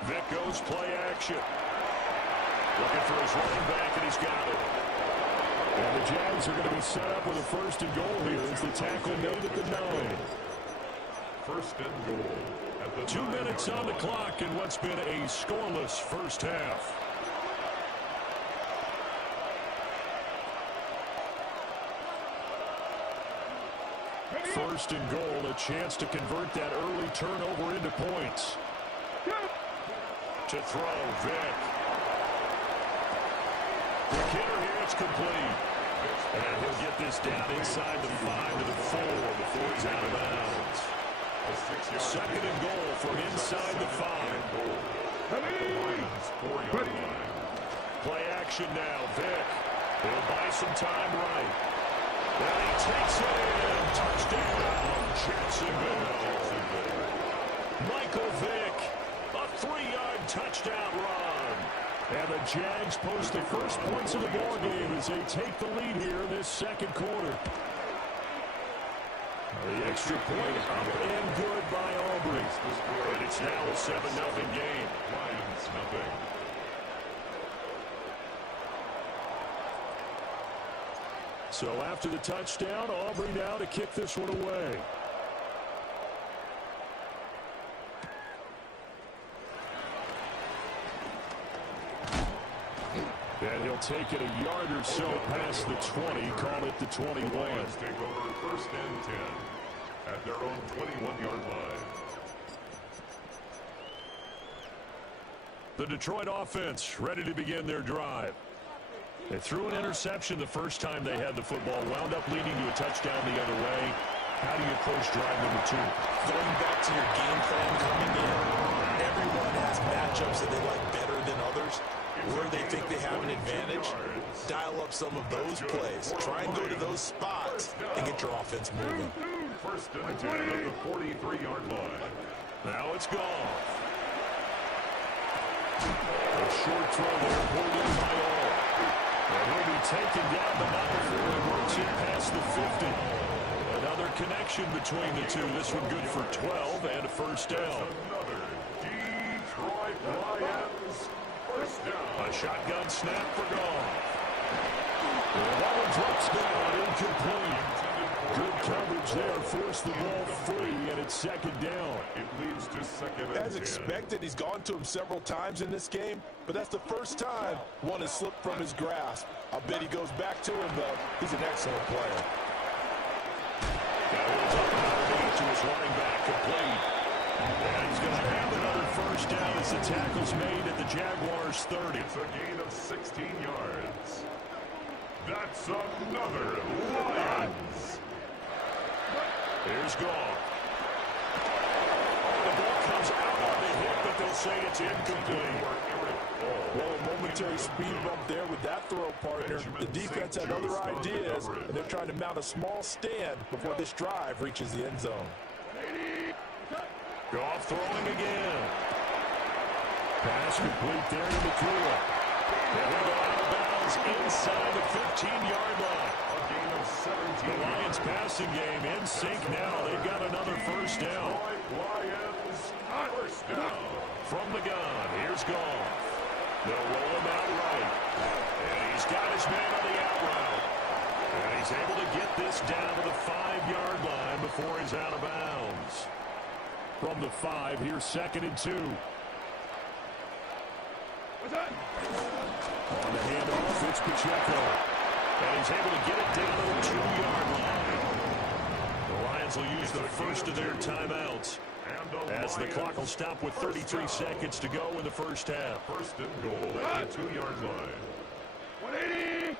Vick goes play action. Looking for his running back, and he's got it. And the Jags are going to be set up with a first and goal here as the tackle made at the 9. First and goal. At the 2 minutes on the clock in what's been a scoreless first half. First and goal, a chance to convert that early turnover into points. To throw, Vic. The hitter here, it's complete. And he'll get this down inside the 5 to the 4 before he's out of bounds. Second and goal from inside the 5. Play action now, Vic. He'll buy some time right. And he takes it in. Touchdown, Jacksonville. Michael Vick, a 3-yard touchdown run. And the Jags post the first points of the ball game as they take the lead here in this second quarter. The extra point up and good by Aubrey. And it's now a 7-0 game. Lions nothing. So after the touchdown, Aubrey now to kick this one away. And he'll take it a yard or so past the 20, call it the 21. Lions take over first and 10 at their own 21-yard line. The Detroit offense ready to begin their drive. They threw an interception the first time they had the football, wound up leading to a touchdown the other way. How do you approach drive number 2? Going back to your game plan coming in, everyone has matchups that they like better than others. Where they think they have an advantage, dial up some of those plays. Try and go to those spots and get your offense moving. First and 10 at the 43-yard line. Now it's gone. A short throw there, pulled in by all. And he'll be taken down, but not before he works it past the 50. Another connection between the two. This one good for 12 and a first down. Another Detroit Lions first down. A shotgun snap for Goff. That one drops down, incomplete. Good coverage there, forced the ball free, and it's second down. It leads to second and 10. As expected, he's gone to him several times in this game, but that's the first time one has slipped from his grasp. I bet he goes back to him, though. He's an excellent player. Now he's up underneath to his running back, complete. And he's going to have another first down as the tackle's made at the Jaguars' 30. It's a gain of 16 yards. That's another Lions. Here's Goff. The ball comes out on the hit, but they'll say it's incomplete. Well, a momentary speed bump there with that throw, partner. The defense had other ideas, and they're trying to mount a small stand before this drive reaches the end zone. Goff throwing again. Pass complete there to McClure. And he'll go out of bounds inside the 15-yard line. A gain of 17 The Lions passing game in sync now. They've got another first down. Lions, first down. From the gun, here's Goff. They'll roll him out right. And he's got his man on the out route. And he's able to get this down to the 5-yard line before he's out of bounds. From the 5, here's 2nd and 2. On the handoff, it's Pacheco. And he's able to get it down to the 2-yard line. The Lions will use the first of their timeouts, as the clock will stop with 33 seconds to go in the first half. First and goal at the 2-yard line. 180.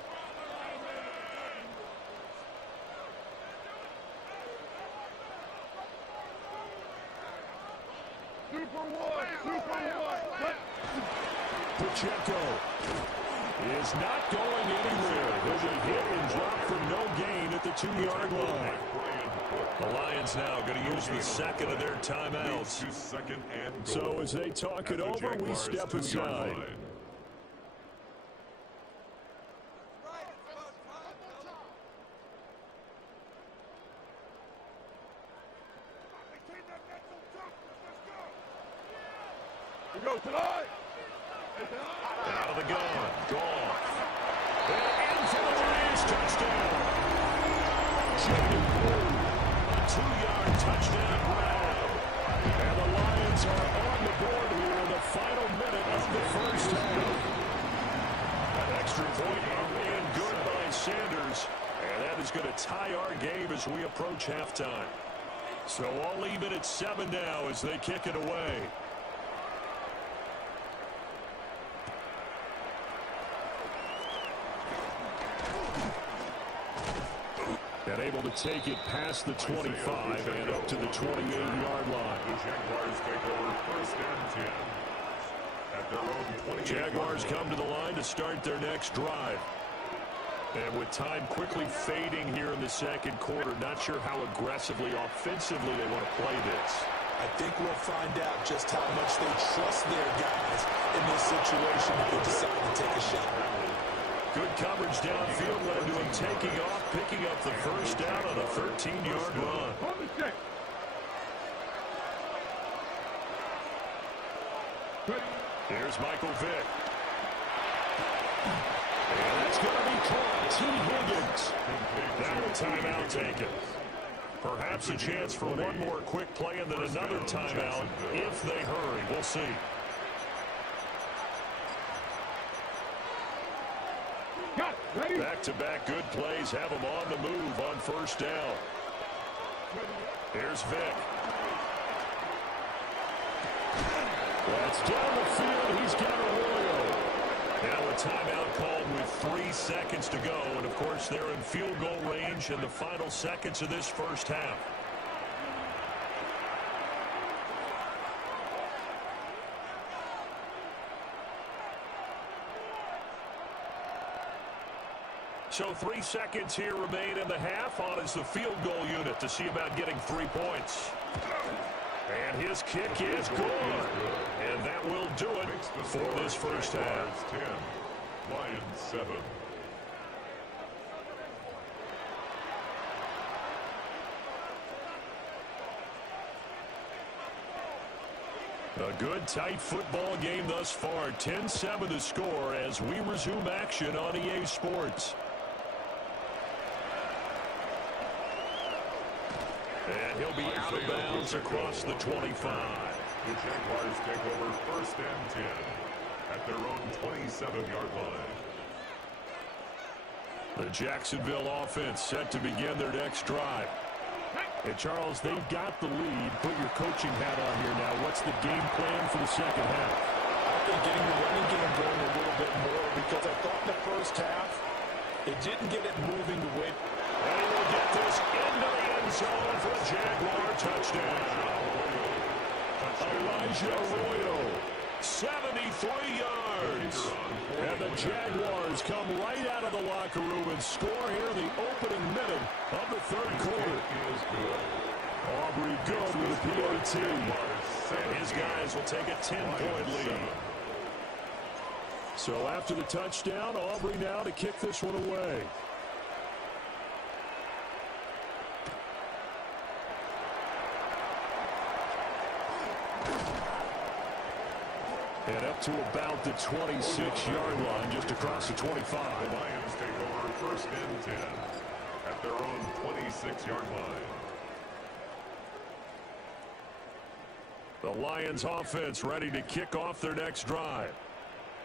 Pacheco is not going anywhere. He'll be hit and dropped for no gain at the 2-yard line. The Lions now going to use the second of their timeouts. So as they talk it over, we step aside. Go tonight. Out of the gun, Goff. And in for the Lions, touchdown. Jaden Blue, a 2-yard touchdown grab. And the Lions are on the board here in the final minute of the first half. An extra point up and good by Sanders. And that is going to tie our game as we approach halftime. So all even at 7 now as they kick it away. And able to take it past the 25 and up to the 28-yard line. The Jaguars take over first and 10. At their own 28. Jaguars come to the line to start their next drive. And with time quickly fading here in the second quarter, not sure how aggressively, offensively they want to play this. I think we'll find out just how much they trust their guys in this situation if they decide to take a shot. Good coverage downfield led to him taking off, picking up the first down on a 13-yard run. Here's Michael Vick. And that's going to be caught. T. Higgins. Now a timeout taken. Perhaps a chance for one more quick play and then another timeout if they hurry. We'll see. Back-to-back good plays have him on the move on first down. Here's Vick. That's down the field. He's got Arroyo. Now a timeout called with 3 seconds to go. And, of course, they're in field goal range in the final seconds of this first half. So 3 seconds here remain in the half. On is the field goal unit to see about getting 3 points. And his kick is good. And that will do it for this first half. 10, Lions 7. A good, tight football game thus far. 10-7 the score as we resume action on EA Sports. And he'll be out of bounds across the 25. The Jaguars take over first and 10 at their own 27-yard line. The Jacksonville offense set to begin their next drive. And Charles, they've got the lead. Put your coaching hat on here now. What's the game plan for the second half? I think getting the running game going a little bit more because I thought in the first half it didn't get it moving the way. And he will get this into the end zone for a Jaguar touchdown. Elijah Arroyo, 73 yards. And the Jaguars come right out of the locker room and score here in the opening minute of the third quarter. Aubrey good with a PAT. And his guys will take a 10-point lead. So after the touchdown, Aubrey now to kick this one away. And up to about the 26-yard line, just across the 25. The Lions take over first and 10 at their own 26-yard line. The Lions offense ready to kick off their next drive.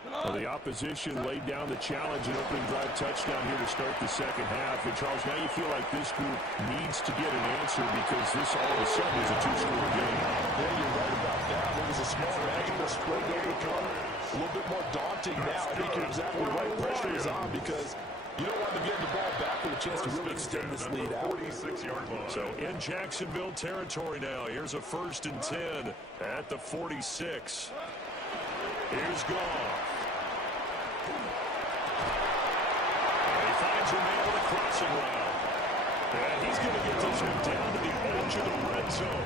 Well, the opposition laid down the challenge and opening drive touchdown here to start the second half. And, Charles, now you feel like this group needs to get an answer because this all of a sudden is a two-score game. Yeah, you're right about that. It was a small manageable spread to overcome. A little bit more daunting now. I think you're exactly right. Pressure is on because you don't want to get the ball back with a chance to really extend this lead out. 46-yard line. So in Jacksonville territory now. Here's a 1st and 10 at the 46. Here's Goff. And he finds a man with a crossing route. And he's going to get this one down to the edge of the red zone.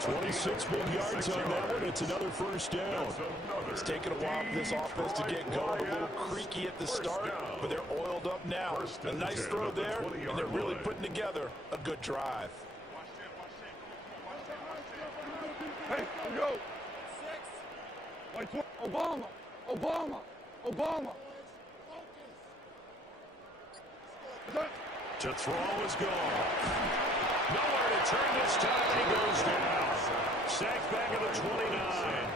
26 big yards on that one. It's another first down. It's taken a while for this offense to get going. A little creaky at the start, but they're oiled up now. A nice throw there, and they're really putting together a good drive. Hey, here we go. Obama. To throw is gone. Nowhere to turn this time. He goes down. Sacked back at the 29.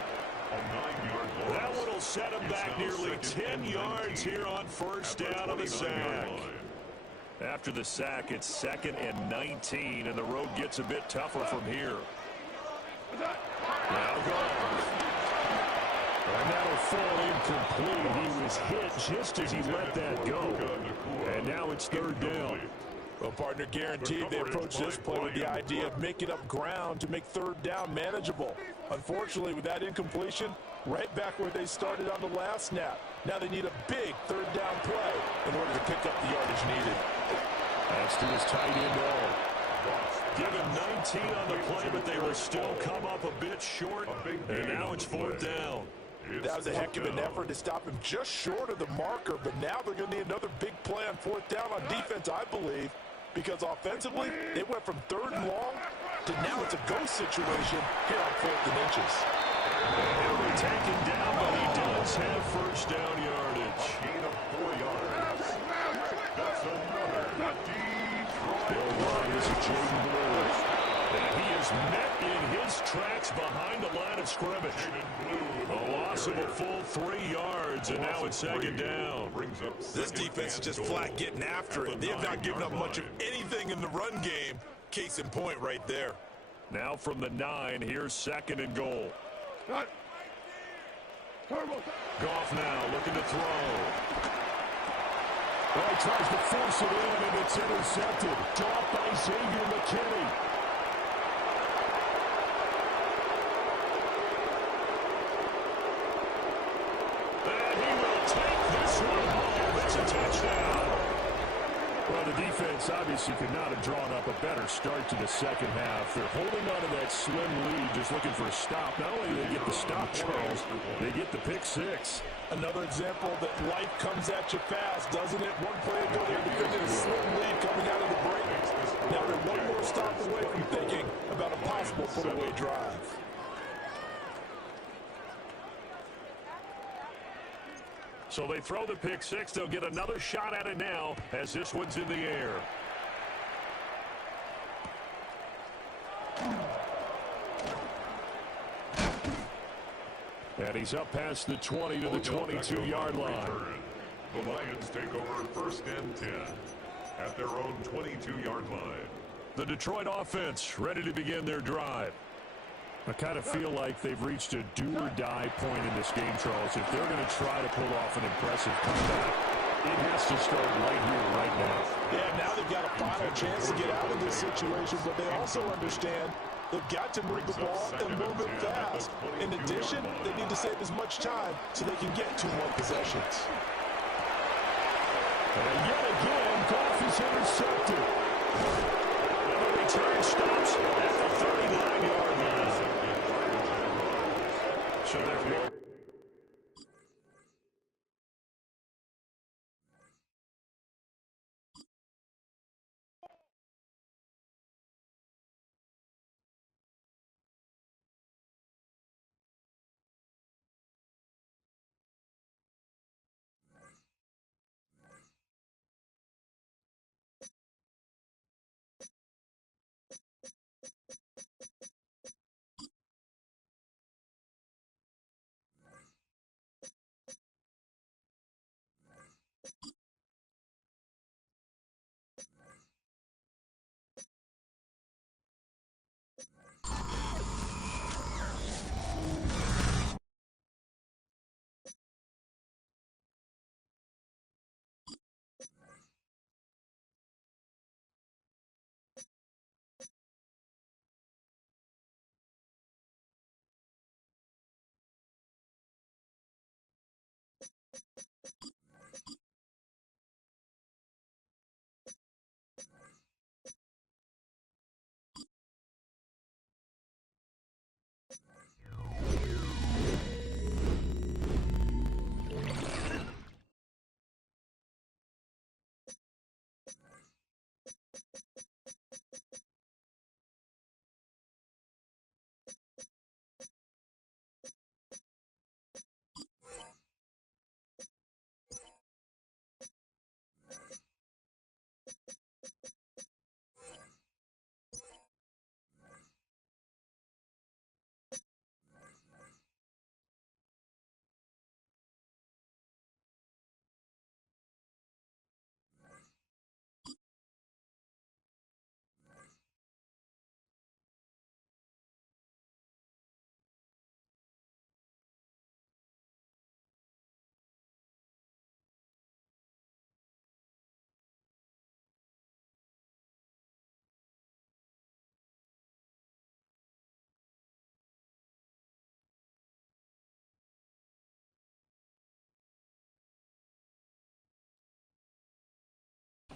That one will set him back nearly 10 yards here on first down of the sack. After the sack, it's 2nd and 19, and the road gets a bit tougher from here. Now Goff. And that'll fall incomplete. He was hit just as he let that go. And now it's 3rd down. Well, partner, guaranteed they approach this play with the idea of making up ground to make 3rd down manageable. Unfortunately, with that incompletion, right back where they started on the last snap. Now they need a big 3rd down play in order to pick up the yardage needed. That's to his tight end all. Given 19 on the play, but they will still come up a bit short. And now it's 4th down. That was a heck of an effort to stop him just short of the marker, but now they're going to need another big play on 4th down on defense, I believe, because offensively, they went from 3rd and long to now it's a go situation here on 4th and inches. He'll be taken down, but he does have first down yardage. Gain of 4 yards. That's another Detroit. Bill Line is a Jordan Blue. And he is met in his tracks behind the line of scrimmage. A loss of a full 3 yards, and now it's 2nd down. This defense is just flat getting after it. They have not given up much of anything in the run game. Case in point right there. Now from the 9, here's 2nd and goal. Goff now looking to throw. Well, he tries to force it in, and it's intercepted. Dropped by Xavier McKinney. And he will take this one home. It's a touchdown. Well, the defense obviously could not have drawn up a better start to the second half. They're holding on to that slim lead, just looking for a stop. Not only do they get the stop, Charles, they get the pick 6. Another example that life comes at you fast, doesn't it? One play ago, they defended a slim lead coming out of the break. Now they're one more stop away from thinking about a possible put-away drive. So they throw the pick 6. They'll get another shot at it now as this one's in the air. And he's up past the 20 to the 22-yard line. The Lions take over 1st and 10 at their own 22-yard line. The Detroit offense ready to begin their drive. I kind of feel like they've reached a do-or-die point in this game, Charles. If they're going to try to pull off an impressive comeback, it has to start right here, right now. Yeah, now they've got a final chance to get out of this situation, but they also understand they've got to move the ball and move it fast. In addition, they need to save as much time so they can get 2 more possessions. And yet again, Goff is intercepted. And the return stops at the 39-yard line. So there we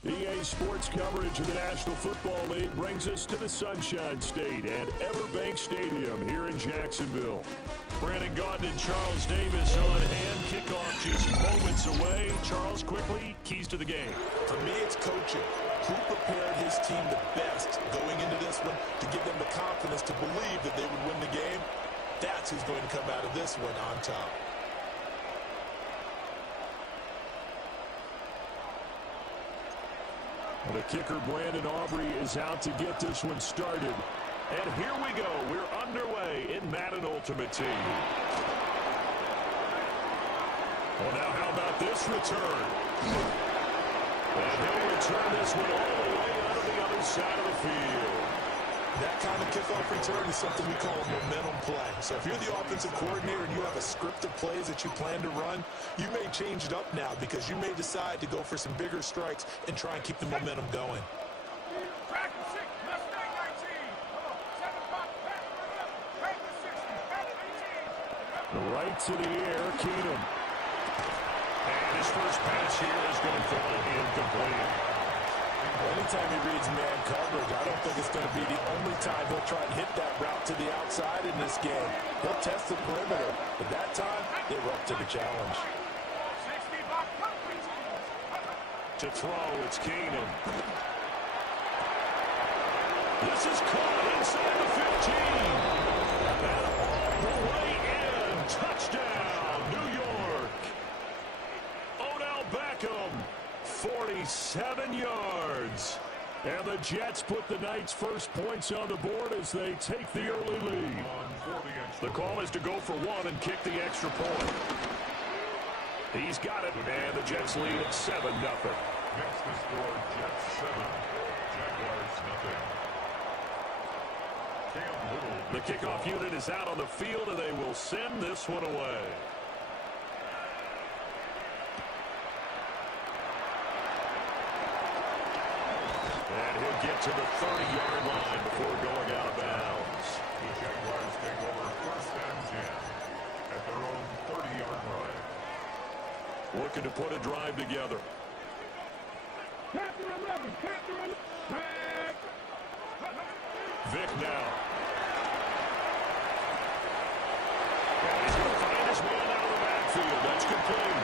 EA Sports coverage of the National Football League brings us to the Sunshine State at Everbank Stadium here in Jacksonville. Brandon Gaudin and Charles Davis on hand. Kickoff just moments away. Charles, quickly, keys to the game. For me, it's coaching. Who prepared his team the best going into this one to give them the confidence to believe that they would win the game? That's who's going to come out of this one on top. The kicker, Brandon Aubrey, is out to get this one started. And here we go. We're underway in Madden Ultimate Team. Well, now how about this return? And he'll return this one all the way out of the other side of the field. That kind of kickoff return is something we call a momentum play. So if you're the offensive coordinator and you have a script of plays that you plan to run, you may change it up now because you may decide to go for some bigger strikes and try and keep the momentum going. Right to the air, Keenum. And his first pass here is going to fall incomplete. Anytime he reads man coverage, I don't think it's going to be the only time he'll try and hit that route to the outside in this game. He'll test the perimeter, but that time, they were up to the challenge. To throw, it's Keenum. This is caught inside the 15. And all the way in. Touchdown, New York. Odell Beckham. 47 yards. And the Jets put the Knights' first points on the board as they take the early lead. The call is to go for one and kick the extra point. He's got it, and the Jets lead at 7-0. Next to score, Jets 7, Jaguars 0. The kickoff unit is out on the field, and they will send this one away. And he'll get to the 30-yard line before going out of bounds. The Jaguars take over first and 10 at their own 30-yard line. Looking to put a drive together. Vic now. And he's going to find his man out of the backfield. That's complete.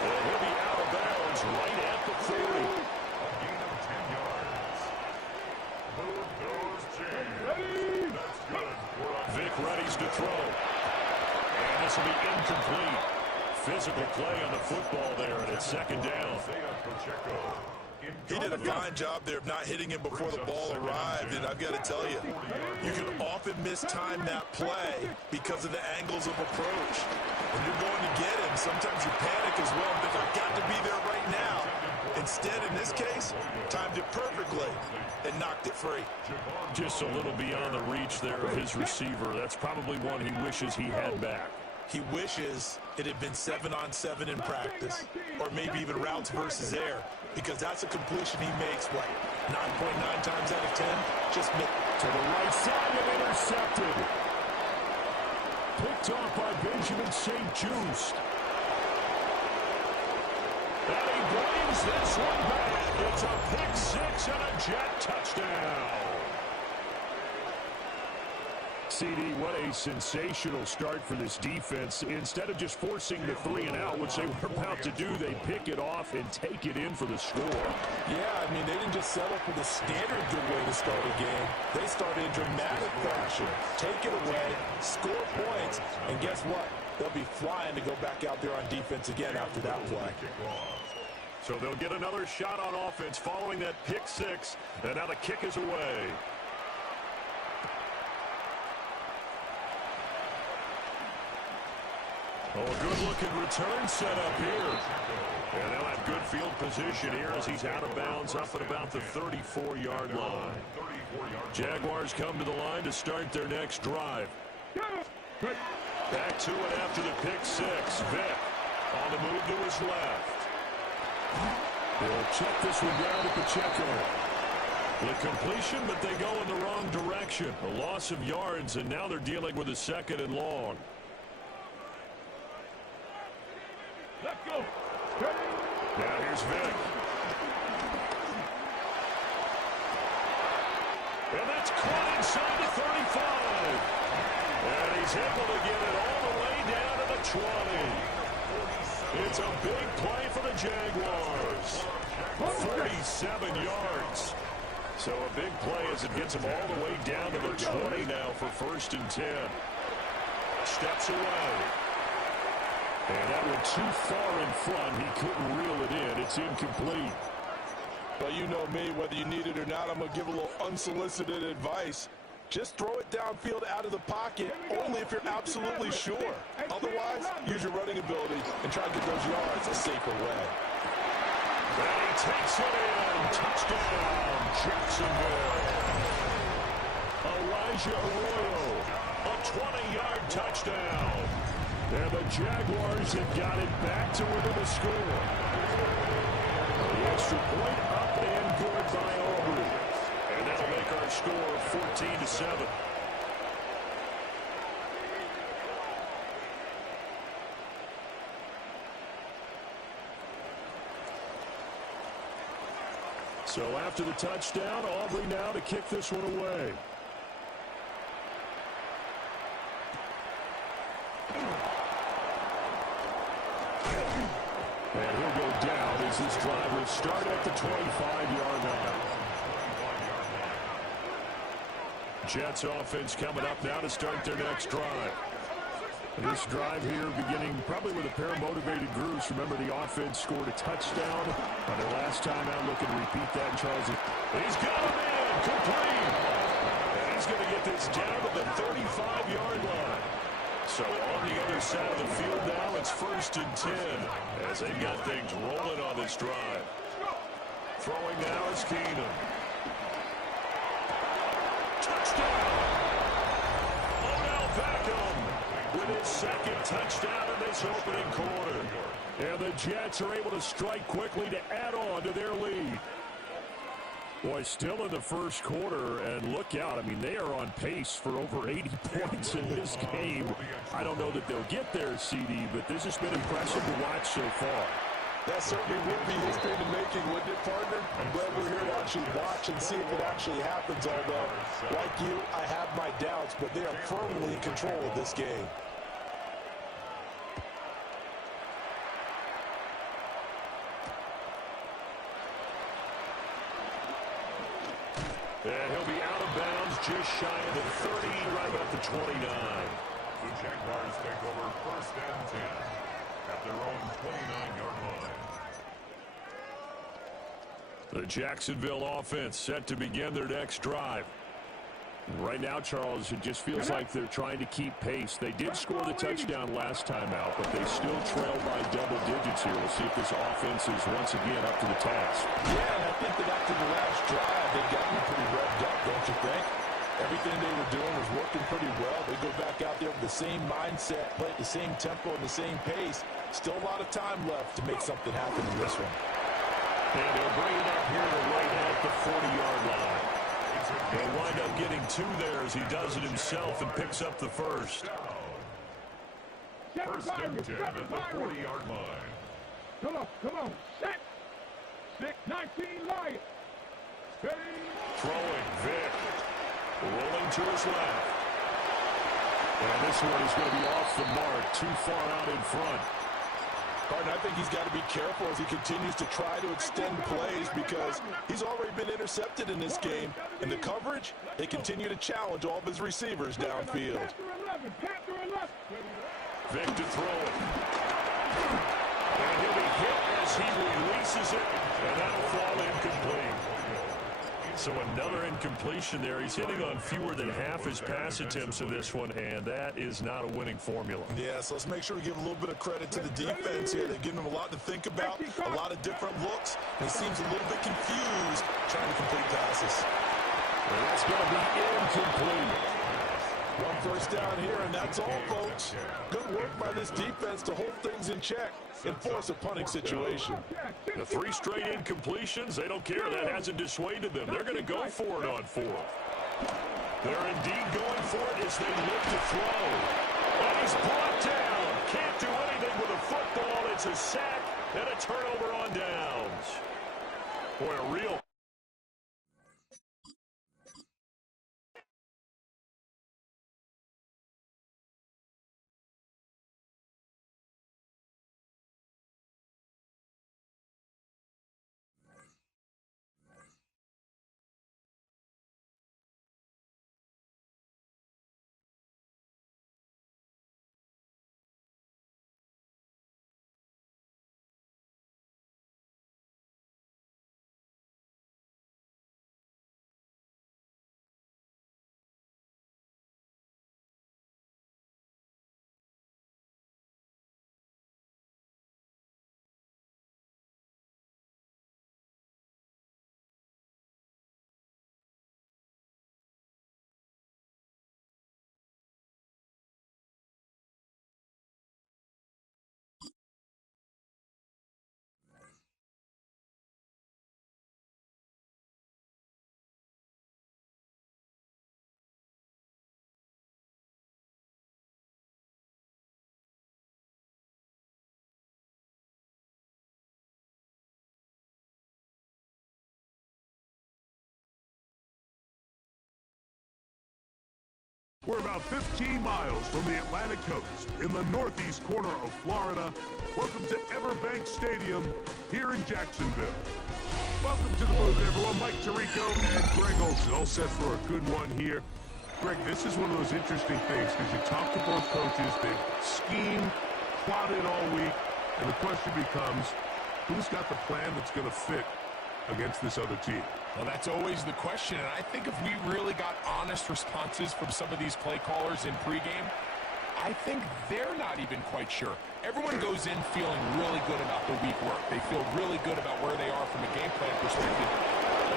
And he'll be out of bounds right at the 40. A gain of 10 yards. Move those chains. That's good. Vic readies to throw. And this will be incomplete. Physical play on the football there, and it's second down. He did a fine job there of not hitting him before the ball arrived, and I've got to tell you, you can often mistime that play because of the angles of approach. When you're going to get him, sometimes you panic as well and think, I've got to be there right now. Instead, in this case, timed it perfectly and knocked it free. Just a little beyond the reach there of his receiver. That's probably one he wishes he had back. He wishes it had been 7-on-7 in practice, or maybe even routes versus air, because that's a completion he makes, what, 9.9 times out of 10? Just to the right side and intercepted. Picked off by Benjamin St. Just. And he brings this one back. It's a pick six and a Jet touchdown. CD, what a sensational start for this defense. Instead of just forcing the 3-and-out, which they were about to do, they pick it off and take it in for the score. Yeah, I mean, they didn't just settle for the standard good way to start a game. They started in dramatic fashion. Take it away, score points, and guess what? They'll be flying to go back out there on defense again after that play. So they'll get another shot on offense following that pick six, and now the kick is away. Oh, a good-looking return set up here. And they'll have good field position here as he's out of bounds up at about the 34-yard line. Jaguars come to the line to start their next drive. Back to it after the pick six. Vick on the move to his left. They'll check this one down at the check-in. The completion, but they go in the wrong direction. A loss of yards, and now they're dealing with a second and long. Let's go. Now here's Vick. And that's caught inside the 35. And he's able to get it all the way down to the 20. It's a big play for the Jaguars. 47 yards. So a big play as it gets him all the way down to the 20 now for 1st and 10. Steps away. And that went too far in front. He couldn't reel it in. It's incomplete. Well, you know me, whether you need it or not, I'm going to give a little unsolicited advice. Just throw it downfield out of the pocket, only if you're absolutely sure. Otherwise, use your running ability and try to get those yards a safer way. And he takes it in. Touchdown, Jacksonville. Elijah Arroyo, a 20-yard touchdown. And the Jaguars have got it back to within the score. The extra point up and good by Aubrey. And that'll make our score 14-7. So after the touchdown, Aubrey now to kick this one away. And he'll go down as this drive will start at the 25-yard line. Jets offense coming up now to start their next drive. This drive here beginning probably with a pair of motivated groups. Remember, the offense scored a touchdown on their last time out. Looking to repeat that. Charles, he's got him in. Complete. And he's going to get this down to the 35-yard line. So on the other side of the field now, it's 1st and 10 as they've got things rolling on this drive. Throwing now is Keenum. Touchdown! Odell Beckham with his second touchdown in this opening quarter. And the Jets are able to strike quickly to add on to their lead. Boy, still in the first quarter, and look out. I mean, they are on pace for over 80 points in this game. I don't know that they'll get there, CD, but this has been impressive to watch so far. That certainly would be history in the making, wouldn't it, partner? I'm glad we're here to actually watch and see if it actually happens, although, like you, I have my doubts, but they are firmly in control of this game. And he'll be out of bounds just shy of the 30, right about the 29. The Jaguars take over 1st and 10 at their own 29-yard line. The Jacksonville offense set to begin their next drive. Right now, Charles, it just feels like they're trying to keep pace. They did score the touchdown last time out, but they still trail by double digits here. We'll see if this offense is once again up to the task. Yeah, and I think that after the last drive, they've gotten pretty revved up, don't you think? Everything they were doing was working pretty well. They go back out there with the same mindset, play at the same tempo and the same pace. Still a lot of time left to make something happen in this one. And they'll bring it up here to right at the 40-yard line. He'll wind up getting two there as he does it himself and picks up the first. 1st and 10 at the 40-yard line. Come on. Set. 6-19 Lions. Steady. Throwing, Vic. Rolling to his left. And this one is going to be off the mark, too far out in front. Carton, I think he's got to be careful as he continues to try to extend plays because he's already been intercepted in this game. And the coverage, they continue to challenge all of his receivers downfield. Vic to throw it. And he'll be hit as he releases it, and that'll fall incomplete. So another incompletion there. He's hitting on fewer than half his pass attempts in this one, and that is not a winning formula. Yeah, so let's make sure we give a little bit of credit to the defense here. They're giving him a lot to think about, a lot of different looks, and he seems a little bit confused trying to complete passes. And that's going to be incomplete. One first down here, and that's all, folks. Good work by this defense to hold things in check and force a punting situation. The 3 straight incompletions, they don't care. That hasn't dissuaded them. They're going to go for it on 4th. They're indeed going for it as they look to throw. And he's brought down. Can't do anything with a football. It's a sack and a turnover on downs. Boy, a real... We're about 15 miles from the Atlantic coast in the northeast corner of Florida. Welcome to Everbank Stadium here in Jacksonville. Welcome to the booth, everyone. Mike Tirico and Greg Olson, all set for a good one here. Greg, this is one of those interesting things because you talk to both coaches, they've schemed, plotted all week, and the question becomes, who's got the plan that's going to fit against this other team? Well, that's always the question, and I think if we really got honest responses from some of these play callers in pregame, I think they're not even quite sure. Everyone goes in feeling really good about the week work. They feel really good about where they are from a game plan perspective.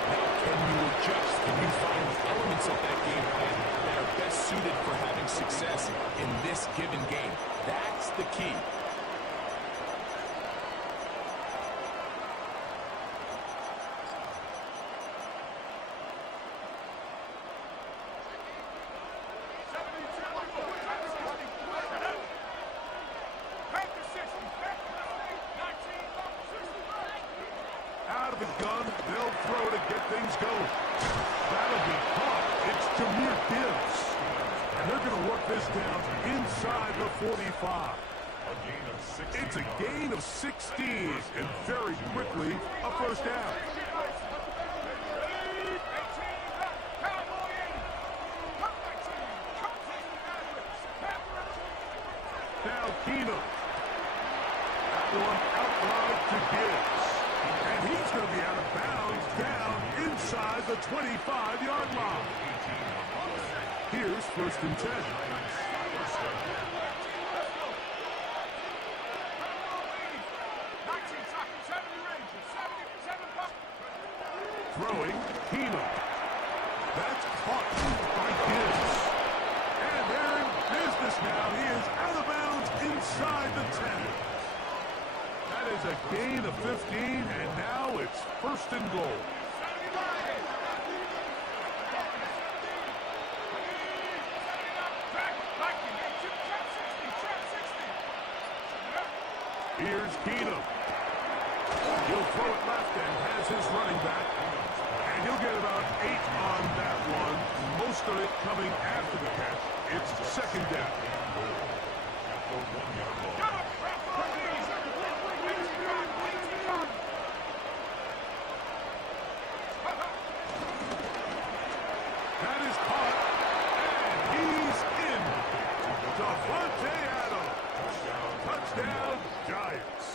Now, can you adjust? Can you find elements of that game plan that are best suited for having success in this given game? That's the key. Out of the gun, they'll throw to get things going. That'll be caught. It's Jameer Gibbs. And they're going to work this down inside the 45. It's a gain of 16, and very quickly, a first down. Now Keenum. That one out wide to Gibbs. And he's going to be out of bounds down inside the 25-yard line. Here's 1st and 10. Throwing, Keenum. That's caught by Gibbs. And they're in business now. He is out of bounds inside the 10. That is a gain of 15, and now it's 1st and goal. Here's Keenum. He'll throw it left and has his running back. And he'll get about 8 on that one. Most of it coming after the catch. It's second down. That is caught. And he's in. Devontae Adams. Touchdown, Giants.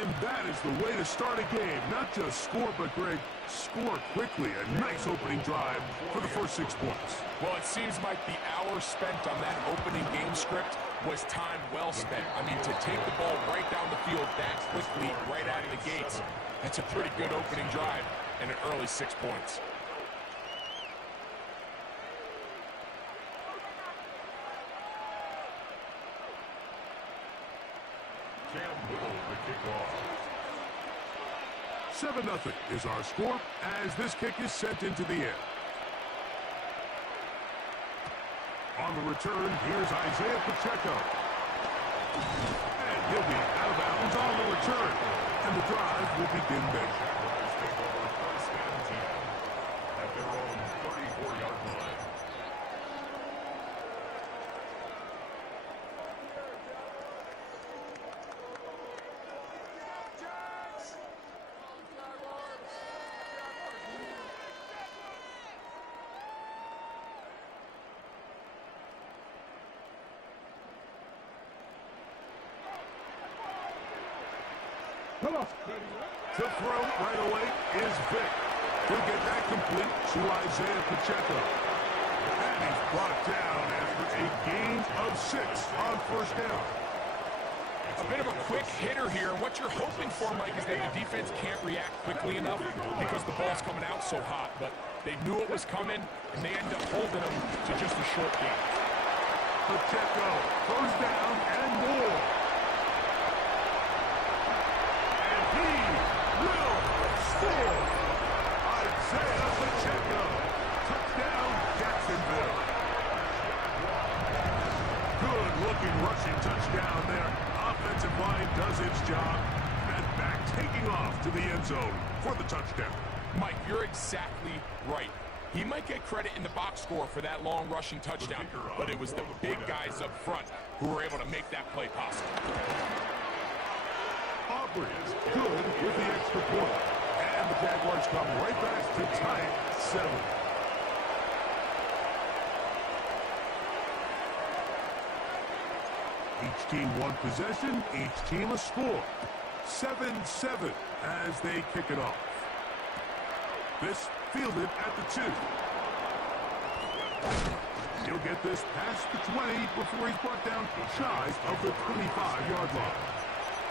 And that is the way to start a game. Not just score, but, Greg, score quickly. A nice opening drive for the first 6 points. Well, it seems like the hour spent on that opening game script was time well spent. I mean, to take the ball right down the field that quickly, right out of the gates, that's a pretty good opening drive and an early 6 points. Campbell, the kickoff. 7-0 is our score as this kick is sent into the air. On the return, here's Isaiah Pacheco. And he'll be out of bounds on the return. And the drive will begin there. Jaguars take over first and 10 at their own 34-yard line. To throw right away is Vic. He'll get that complete to Isaiah Pacheco. And he's brought down after a gain of 6 on first down. A bit of a quick hitter here. What you're hoping for, Mike, is that the defense can't react quickly enough because the ball's coming out so hot. But they knew it was coming, and they end up holding them to just a short game. Pacheco, first down and more. And he will score. Isaiah Pacheco. Touchdown, Jacksonville. Good-looking rushing touchdown there. Offensive line does its job. And back taking off to the end zone for the touchdown. Mike, you're exactly right. He might get credit in the box score for that long rushing touchdown, but it was the big guys up front who were able to make that play possible. Aubrey is good with the extra point. And the Jaguars come right back to tie it 7. Each team one possession, each team a score. 7-7 as they kick it off. This fielded at the 2. He'll get this past the 20 before he's brought down shy of the 25-yard line.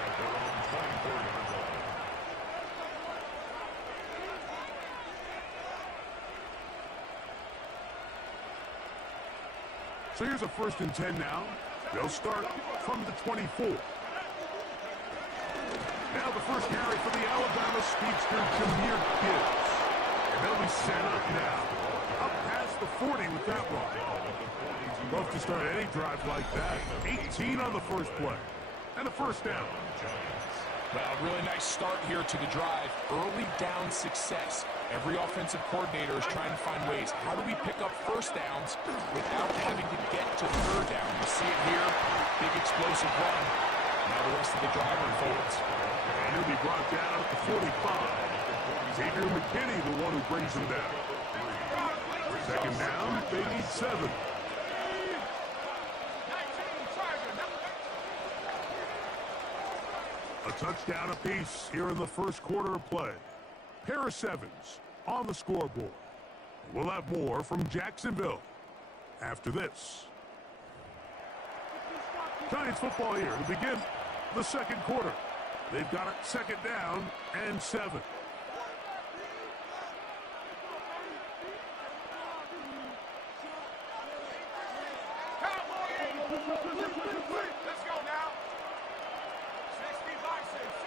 At their own 24-yard line. So here's a 1st and 10 now. They'll start from the 24. Now the first carry for the Alabama speedster, Jahmyr Gibbs. And they'll be set up now. Up past the 40 with that one. Love to start any drive like that. 18 on the first play. And a first down. Well, a really nice start here to the drive. Early down success. Every offensive coordinator is trying to find ways. How do we pick up first downs without having to get to third down? You see it here. Big explosive run. Now the rest of the drive unfolds. And he'll be brought down at the 45. Xavier McKinney, the one who brings him down. Second down, they need 7. A touchdown apiece here in the first quarter of play. Pair of 7s on the scoreboard. We'll have more from Jacksonville after this. Giants football here to begin the second quarter. They've got it second down and 7. Let's go now. 60 license.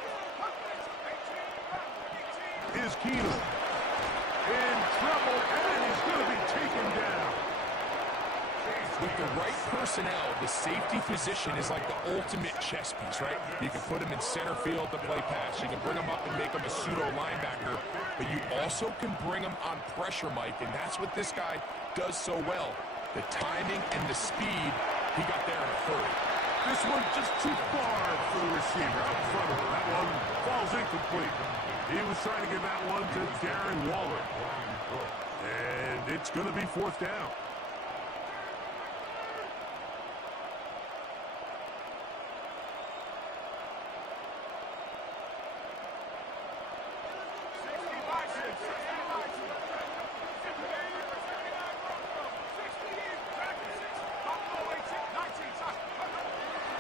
Is Keenum in trouble, and he's going to be taken down. With the right personnel, the safety position is like the ultimate chess piece, right? You can put him in center field to play pass. You can bring him up and make him a pseudo linebacker, but you also can bring him on pressure, Mike, and that's what this guy does so well. The timing and the speed, he got there in a hurry. This one just too far for the receiver out front of him. That one falls incomplete. He was trying to get that one to Darren Waller. And it's going to be fourth down.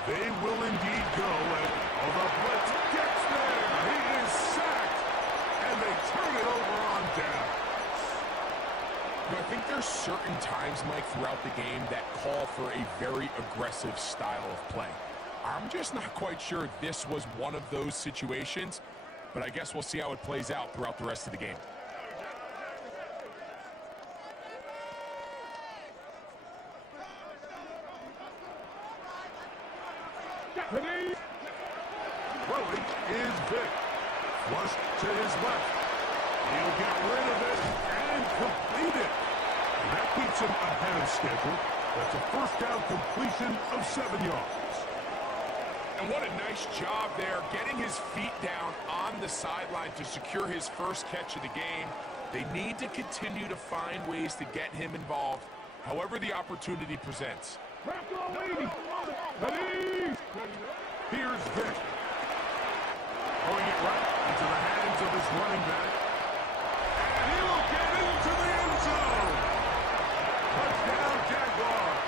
They will indeed go, and the blitz gets there. He is sacked, and they turn it over on down. I think there's certain times, Mike, throughout the game that call for a very aggressive style of play. I'm just not quite sure this was one of those situations, but I guess we'll see how it plays out throughout the rest of the game. Throwing is Vick. Flush to his left. He'll get rid of it and complete it. And that keeps him ahead of schedule. That's a first down completion of 7 yards. And what a nice job there, getting his feet down on the sideline to secure his first catch of the game. They need to continue to find ways to get him involved, however the opportunity presents. Here's Vick. Throwing it right into the hands of his running back. And he'll get into the end zone. Touchdown, Jaguars.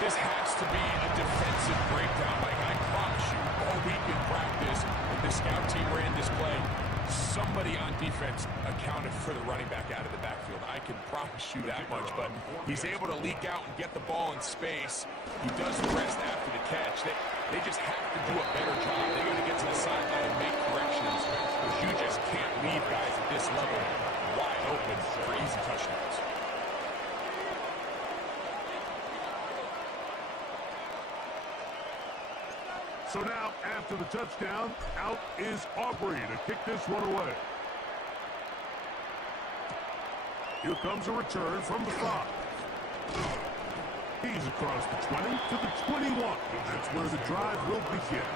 This has to be a defensive breakdown. Like I promise you, all week in practice, when the scout team ran this play, somebody on defense accounted for the running back out of the backfield. I can promise you that much, but he's able to leak out and get the ball in space. He does the rest after the catch. They just have to do a better job. They got to get to the sideline and make corrections, because you just can't leave guys at this level wide open for easy touchdowns. So now, after the touchdown, out is Aubrey to kick this one away. Here comes a return from the 5. He's across the 20 to the 21. That's where the drive will begin.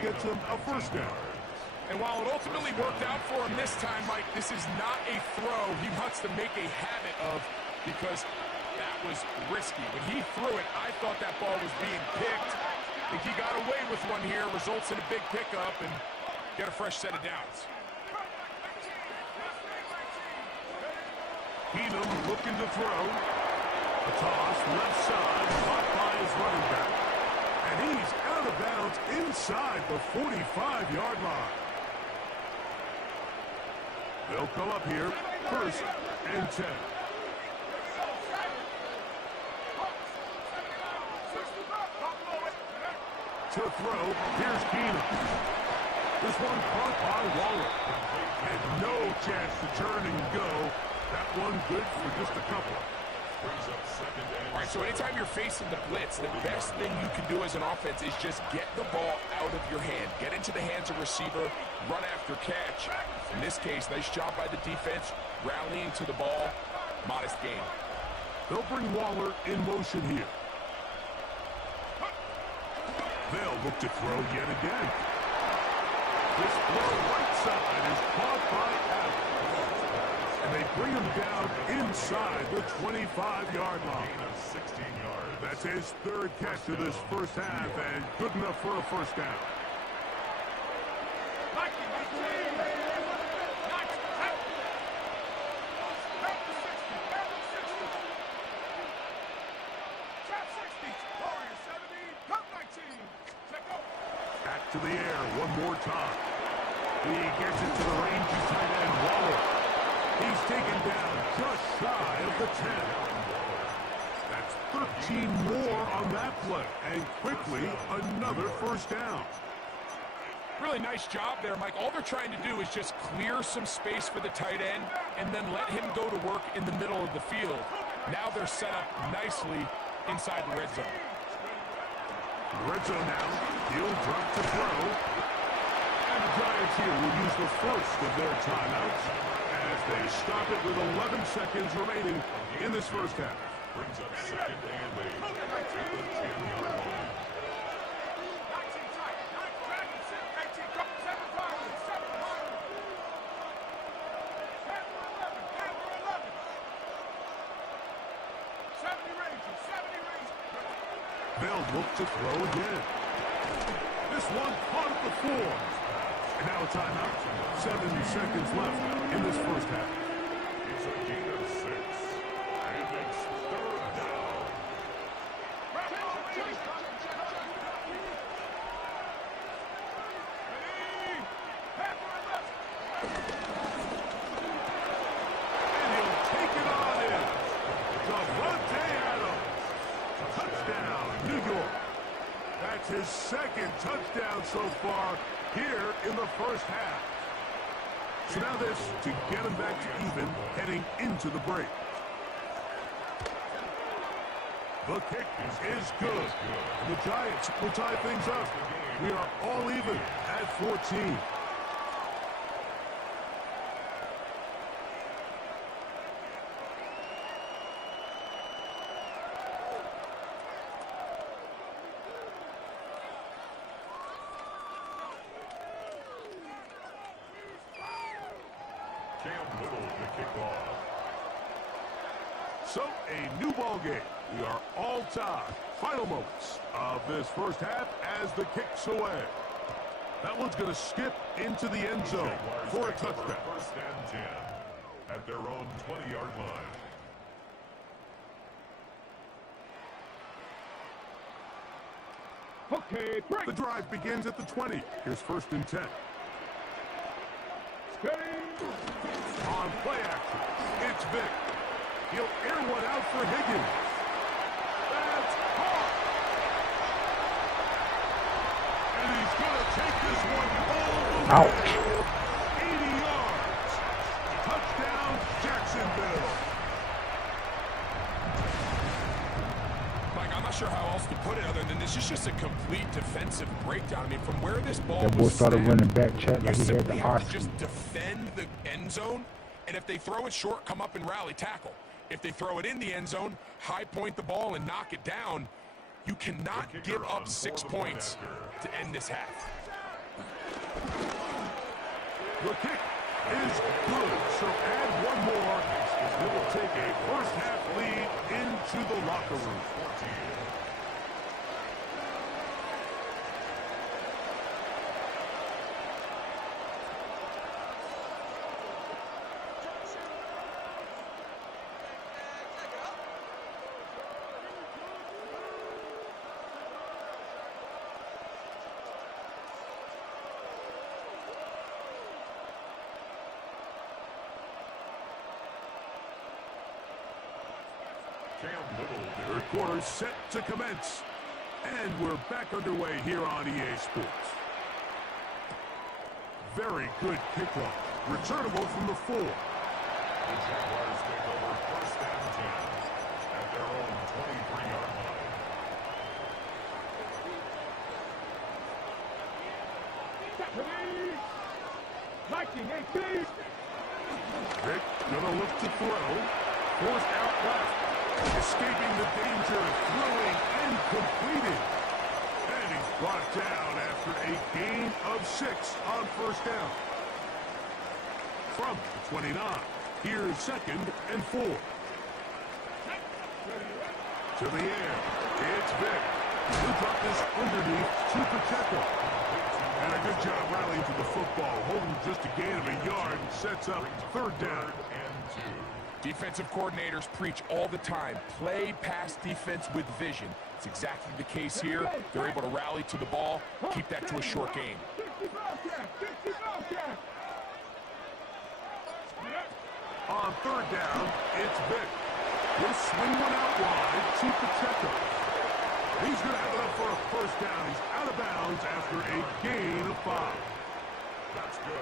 Gets him a first down. And while it ultimately worked out for him this time, Mike, this is not a throw he wants to make a habit of, because that was risky. When he threw it, I thought that ball was being picked. I think he got away with one here, results in a big pickup, and get a fresh set of downs. Keenum looking to throw. A toss left side, caught by his running back. And he's out of bounds inside the 45-yard line. They'll come up here, 1st and 10. To throw, here's Keenum. This one caught by Waller. And no chance to turn and go. That one good for just a couple. All right, so anytime you're facing the blitz, the best thing you can do as an offense is just get the ball out of your hand. Get into the hands of receiver, run after catch. In this case, nice job by the defense, rallying to the ball. Modest gain. They'll bring Waller in motion here. They'll look to throw yet again. This throw right side is caught by Adams. And they bring him down inside the 25-yard line. 16 yards. That's his 3rd catch of this first half, and good enough for a first down. the air one more time. He gets it to the rangy tight end Waller. He's taken down just shy of the 10. That's 13 more on that play, and quickly another first down. Really nice job there, Mike. All they're trying to do is just clear some space for the tight end and then let him go to work in the middle of the field. Now they're set up nicely inside the red zone. Red zone now. He'll drop to throw. And the Giants here will use the first of their timeouts as they stop it with 11 seconds remaining in this first half. Brings up second and 8 at the 10-yard line. They'll look to throw again. This one caught at the 4. And now a timeout. 7 seconds left in this first half. It's a gain of 6. And it's third down. And he'll take it on in. Davante Adams. Touchdown, New York. That's his second touchdown so far here in the first half. So now this to get him back to even heading into the break. The kick is good. The Giants will tie things up. We are all even at 14. So, a new ball game. We are all tied. Final moments of this first half as the kick's away. That one's going to skip into the end zone for a touchdown. First and 10 at their own 20-yard line. Okay, break. The drive begins at the 20. Here's first and 10. On play action, it's Vic. He'll air one out for Higgins. That's caught. And he's going to take this one all the way. 80 yards. Touchdown, Jacksonville. Mike, I'm not sure how else to put it other than this is just a complete defensive breakdown. I mean, from where this ball that boy was started snapped, running back check like you he had simply the have to Oscar. just defend the end zone, and if they throw it short, come up and rally tackle. If they throw it in the end zone, high point the ball and knock it down. You cannot give up 6 points to end this half. The kick is good, so add one more. It will take a first half lead into the locker room. Third quarter set to commence. And we're back underway here on EA Sports. Very good kickoff. Returnable from the 4. The Jaguars take over first and 10 at their own 23-yard line. Vic gonna look to throw. Forced out left. Escaping the danger, throwing and completing. And he's brought down after a gain of 6 on first down. From the 29, here's second and 4. To the air, it's Vic. He'll drop this underneath to Pacheco. And a good job rallying to the football, holding just a gain of a yard, and sets up third down. And 2. Defensive coordinators preach all the time, play pass defense with vision. It's exactly the case here. They're able to rally to the ball, keep that to a short game. On third down, it's Vick. He'll swing one out wide to Pacheco. He's going to have it up for a first down. He's out of bounds after a gain of 5.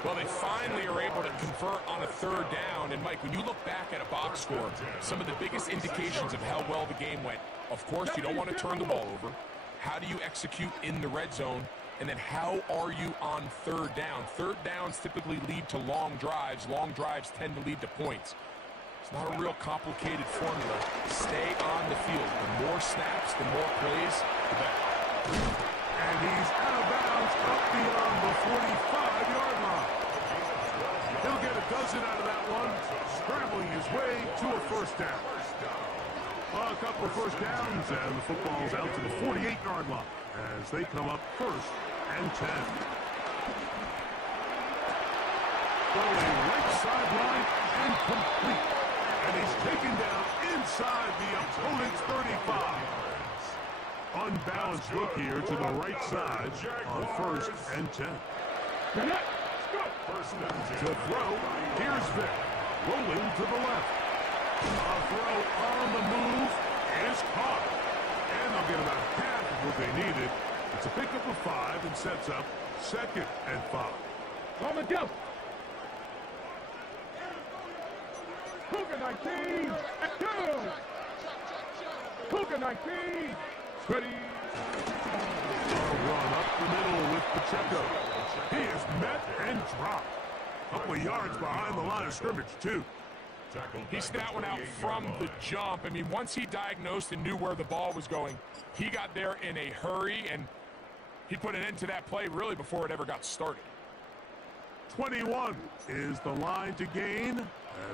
Well, they finally are able to convert on a third down. And, Mike, when you look back at a box score, some of the biggest indications of how well the game went, of course, you don't want to turn the ball over. How do you execute in the red zone? And then how are you on third down? Third downs typically lead to long drives. Long drives tend to lead to points. It's not a real complicated formula. Stay on the field. The more snaps, the more plays, the better. And he's out of bounds up beyond the 45-yard line. He'll get a dozen out of that one, scrambling his way to a first down. A couple of first downs, and the football's out to the 48-yard line as they come up first and 10. Throwing right sideline and complete. And he's taken down inside the opponent's 35. Unbalanced look here to the right side on first and 10. To throw, here's Vick, rolling to the left. A throw on the move is caught. And they'll get about half of what they needed. It's a pickup of 5 and sets up second and 5. On the go. Cougar 19. Go. Cougar 19. Ready. Run up the middle with Pacheco. He is met and dropped. A couple of yards behind the line of scrimmage, too. He snapped that one out from the jump. I mean, once he diagnosed and knew where the ball was going, he got there in a hurry, and he put an end to that play really before it ever got started. 21 is the line to gain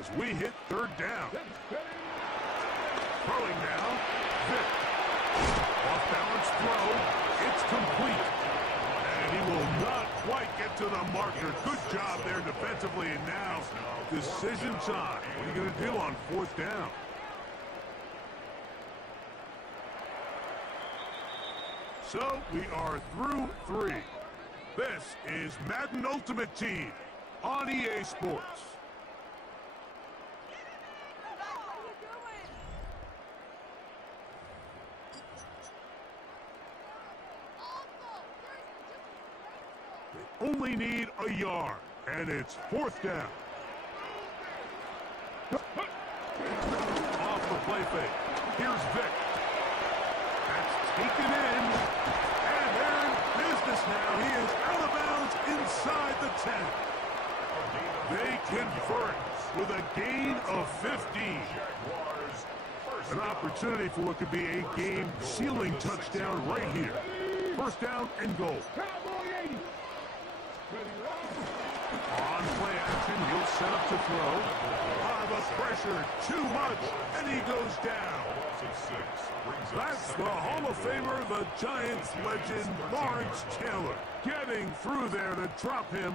as we hit third down. Throwing now, Vick. Off-balance throw, it's complete. And he will not quite get to the marker. Good job there defensively, and now decision time. What are you going to do on fourth down? So we are through 3. This is Madden Ultimate Team on EA Sports. They only need a yard, and it's fourth down. Off the play fake. Here's Vick. That's taken in. And they're in business now. He is out of bounds inside the 10. They convert with a gain of 15. An opportunity for what could be a game-sealing touchdown right here. First down and goal. On play action, he'll set up to throw. The pressure, too much, and he goes down. That's the Hall of Famer, the Giants legend, Lawrence Taylor, getting through there to drop him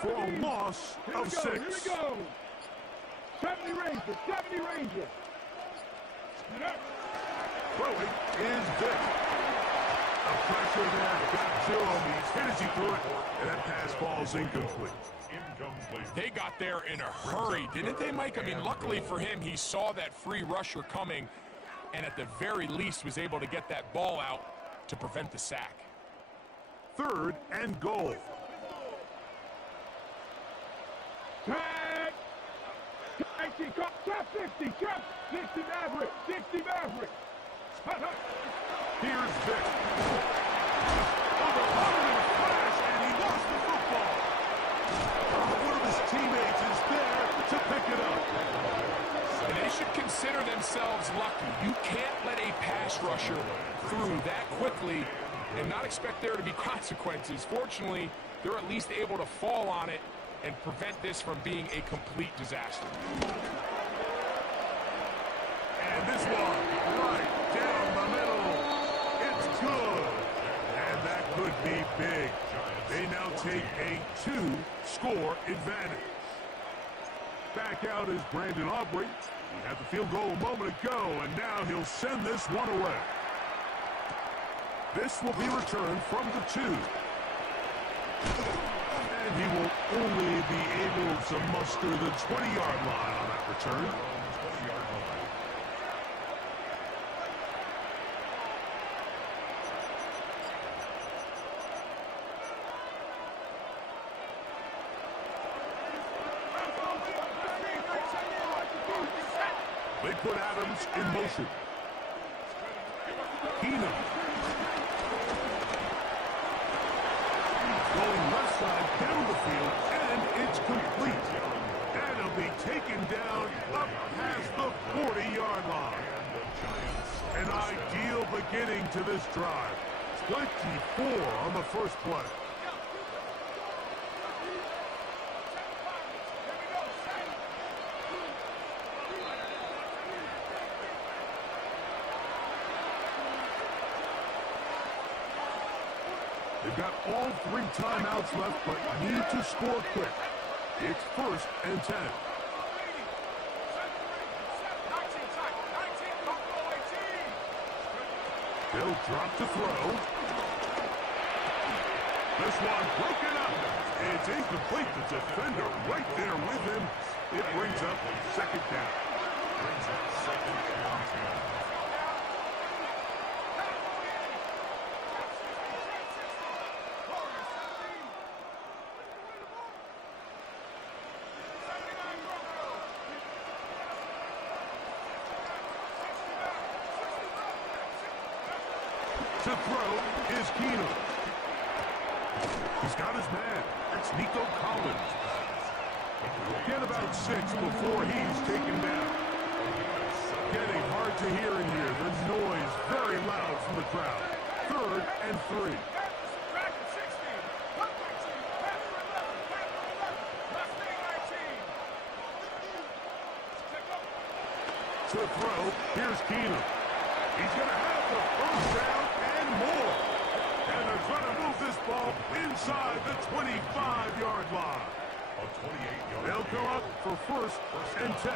for a loss of 6. Here we go. 70 Rangers, 70 Rangers. Throwing is Vick. The pressure there got to him. He's hit as he threw it, and that pass falls incomplete. They got there in a hurry, didn't they, Mike? I mean, luckily for him, he saw that free rusher coming, and at the very least was able to get that ball out to prevent the sack. Third and goal. Tag! 19, trap 60, trap 60 Maverick, 60 Maverick. Here's Vick. Overrunning a flash, and he lost the football. One of his teammates is there to pick it up. And they should consider themselves lucky. You can't let a pass rusher through that quickly and not expect there to be consequences. Fortunately, they're at least able to fall on it and prevent this from being a complete disaster. And this one, right down the middle. It's good. And that could be big. They now take a 2-score advantage. Back out is Brandon Aubrey. He had the field goal a moment ago, and now he'll send this one away. This will be returned from the 2. And he will only be able to muster the 20-yard line on that return. They put Adams in motion. Keenum. Going left side down the field, and it's complete. And he'll be taken down up past the 40-yard line. An ideal beginning to this drive. 24 on the first play. They've got all 3 timeouts left, but need to score quick. It's 1st and 10. They'll drop to throw. This one broken up. It's incomplete. The defender right there with him. It brings up 2nd down. To throw is Keenum. He's got his man. It's Nico Collins. Get about 6 before he's taken down. Getting hard to hear in here. The noise very loud from the crowd. 3rd and 3. To throw, here's Keenum. He's going to have the first down and more. And they're going to move this ball inside the 25-yard line. They'll go up for 1st and 10.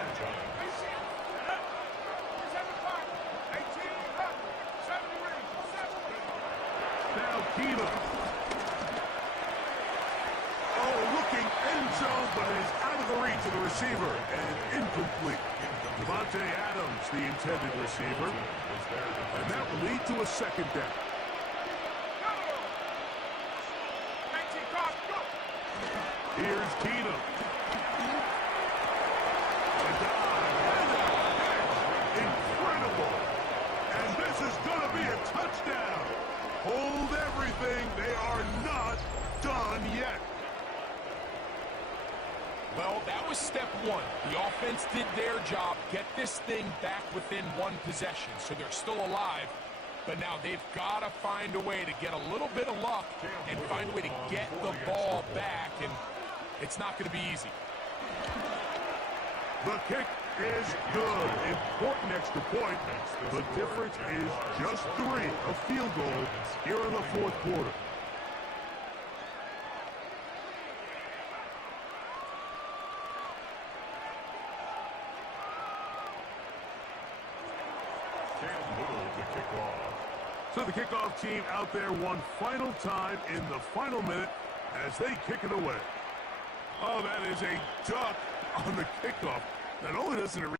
Now Keenum. Oh, looking end zone, but is out of the reach of the receiver and incomplete. Devontae Adams, the intended receiver. And that will lead to a 2nd down. Here's Keenum. A dive and a catch. Incredible. And this is going to be a touchdown. Hold everything. They are not done yet. Well, that was step 1. The offense did their job, get this thing back within 1 possession, so they're still alive. But now they've got to find a way to get a little bit of luck and find a way to get the ball back, and it's not going to be easy. The kick is good. Important extra point. The difference is just 3, a field goal here in the 4th quarter. So the kickoff team out there one final time in the final minute as they kick it away. Oh, that is a duck on the kickoff. Not only doesn't it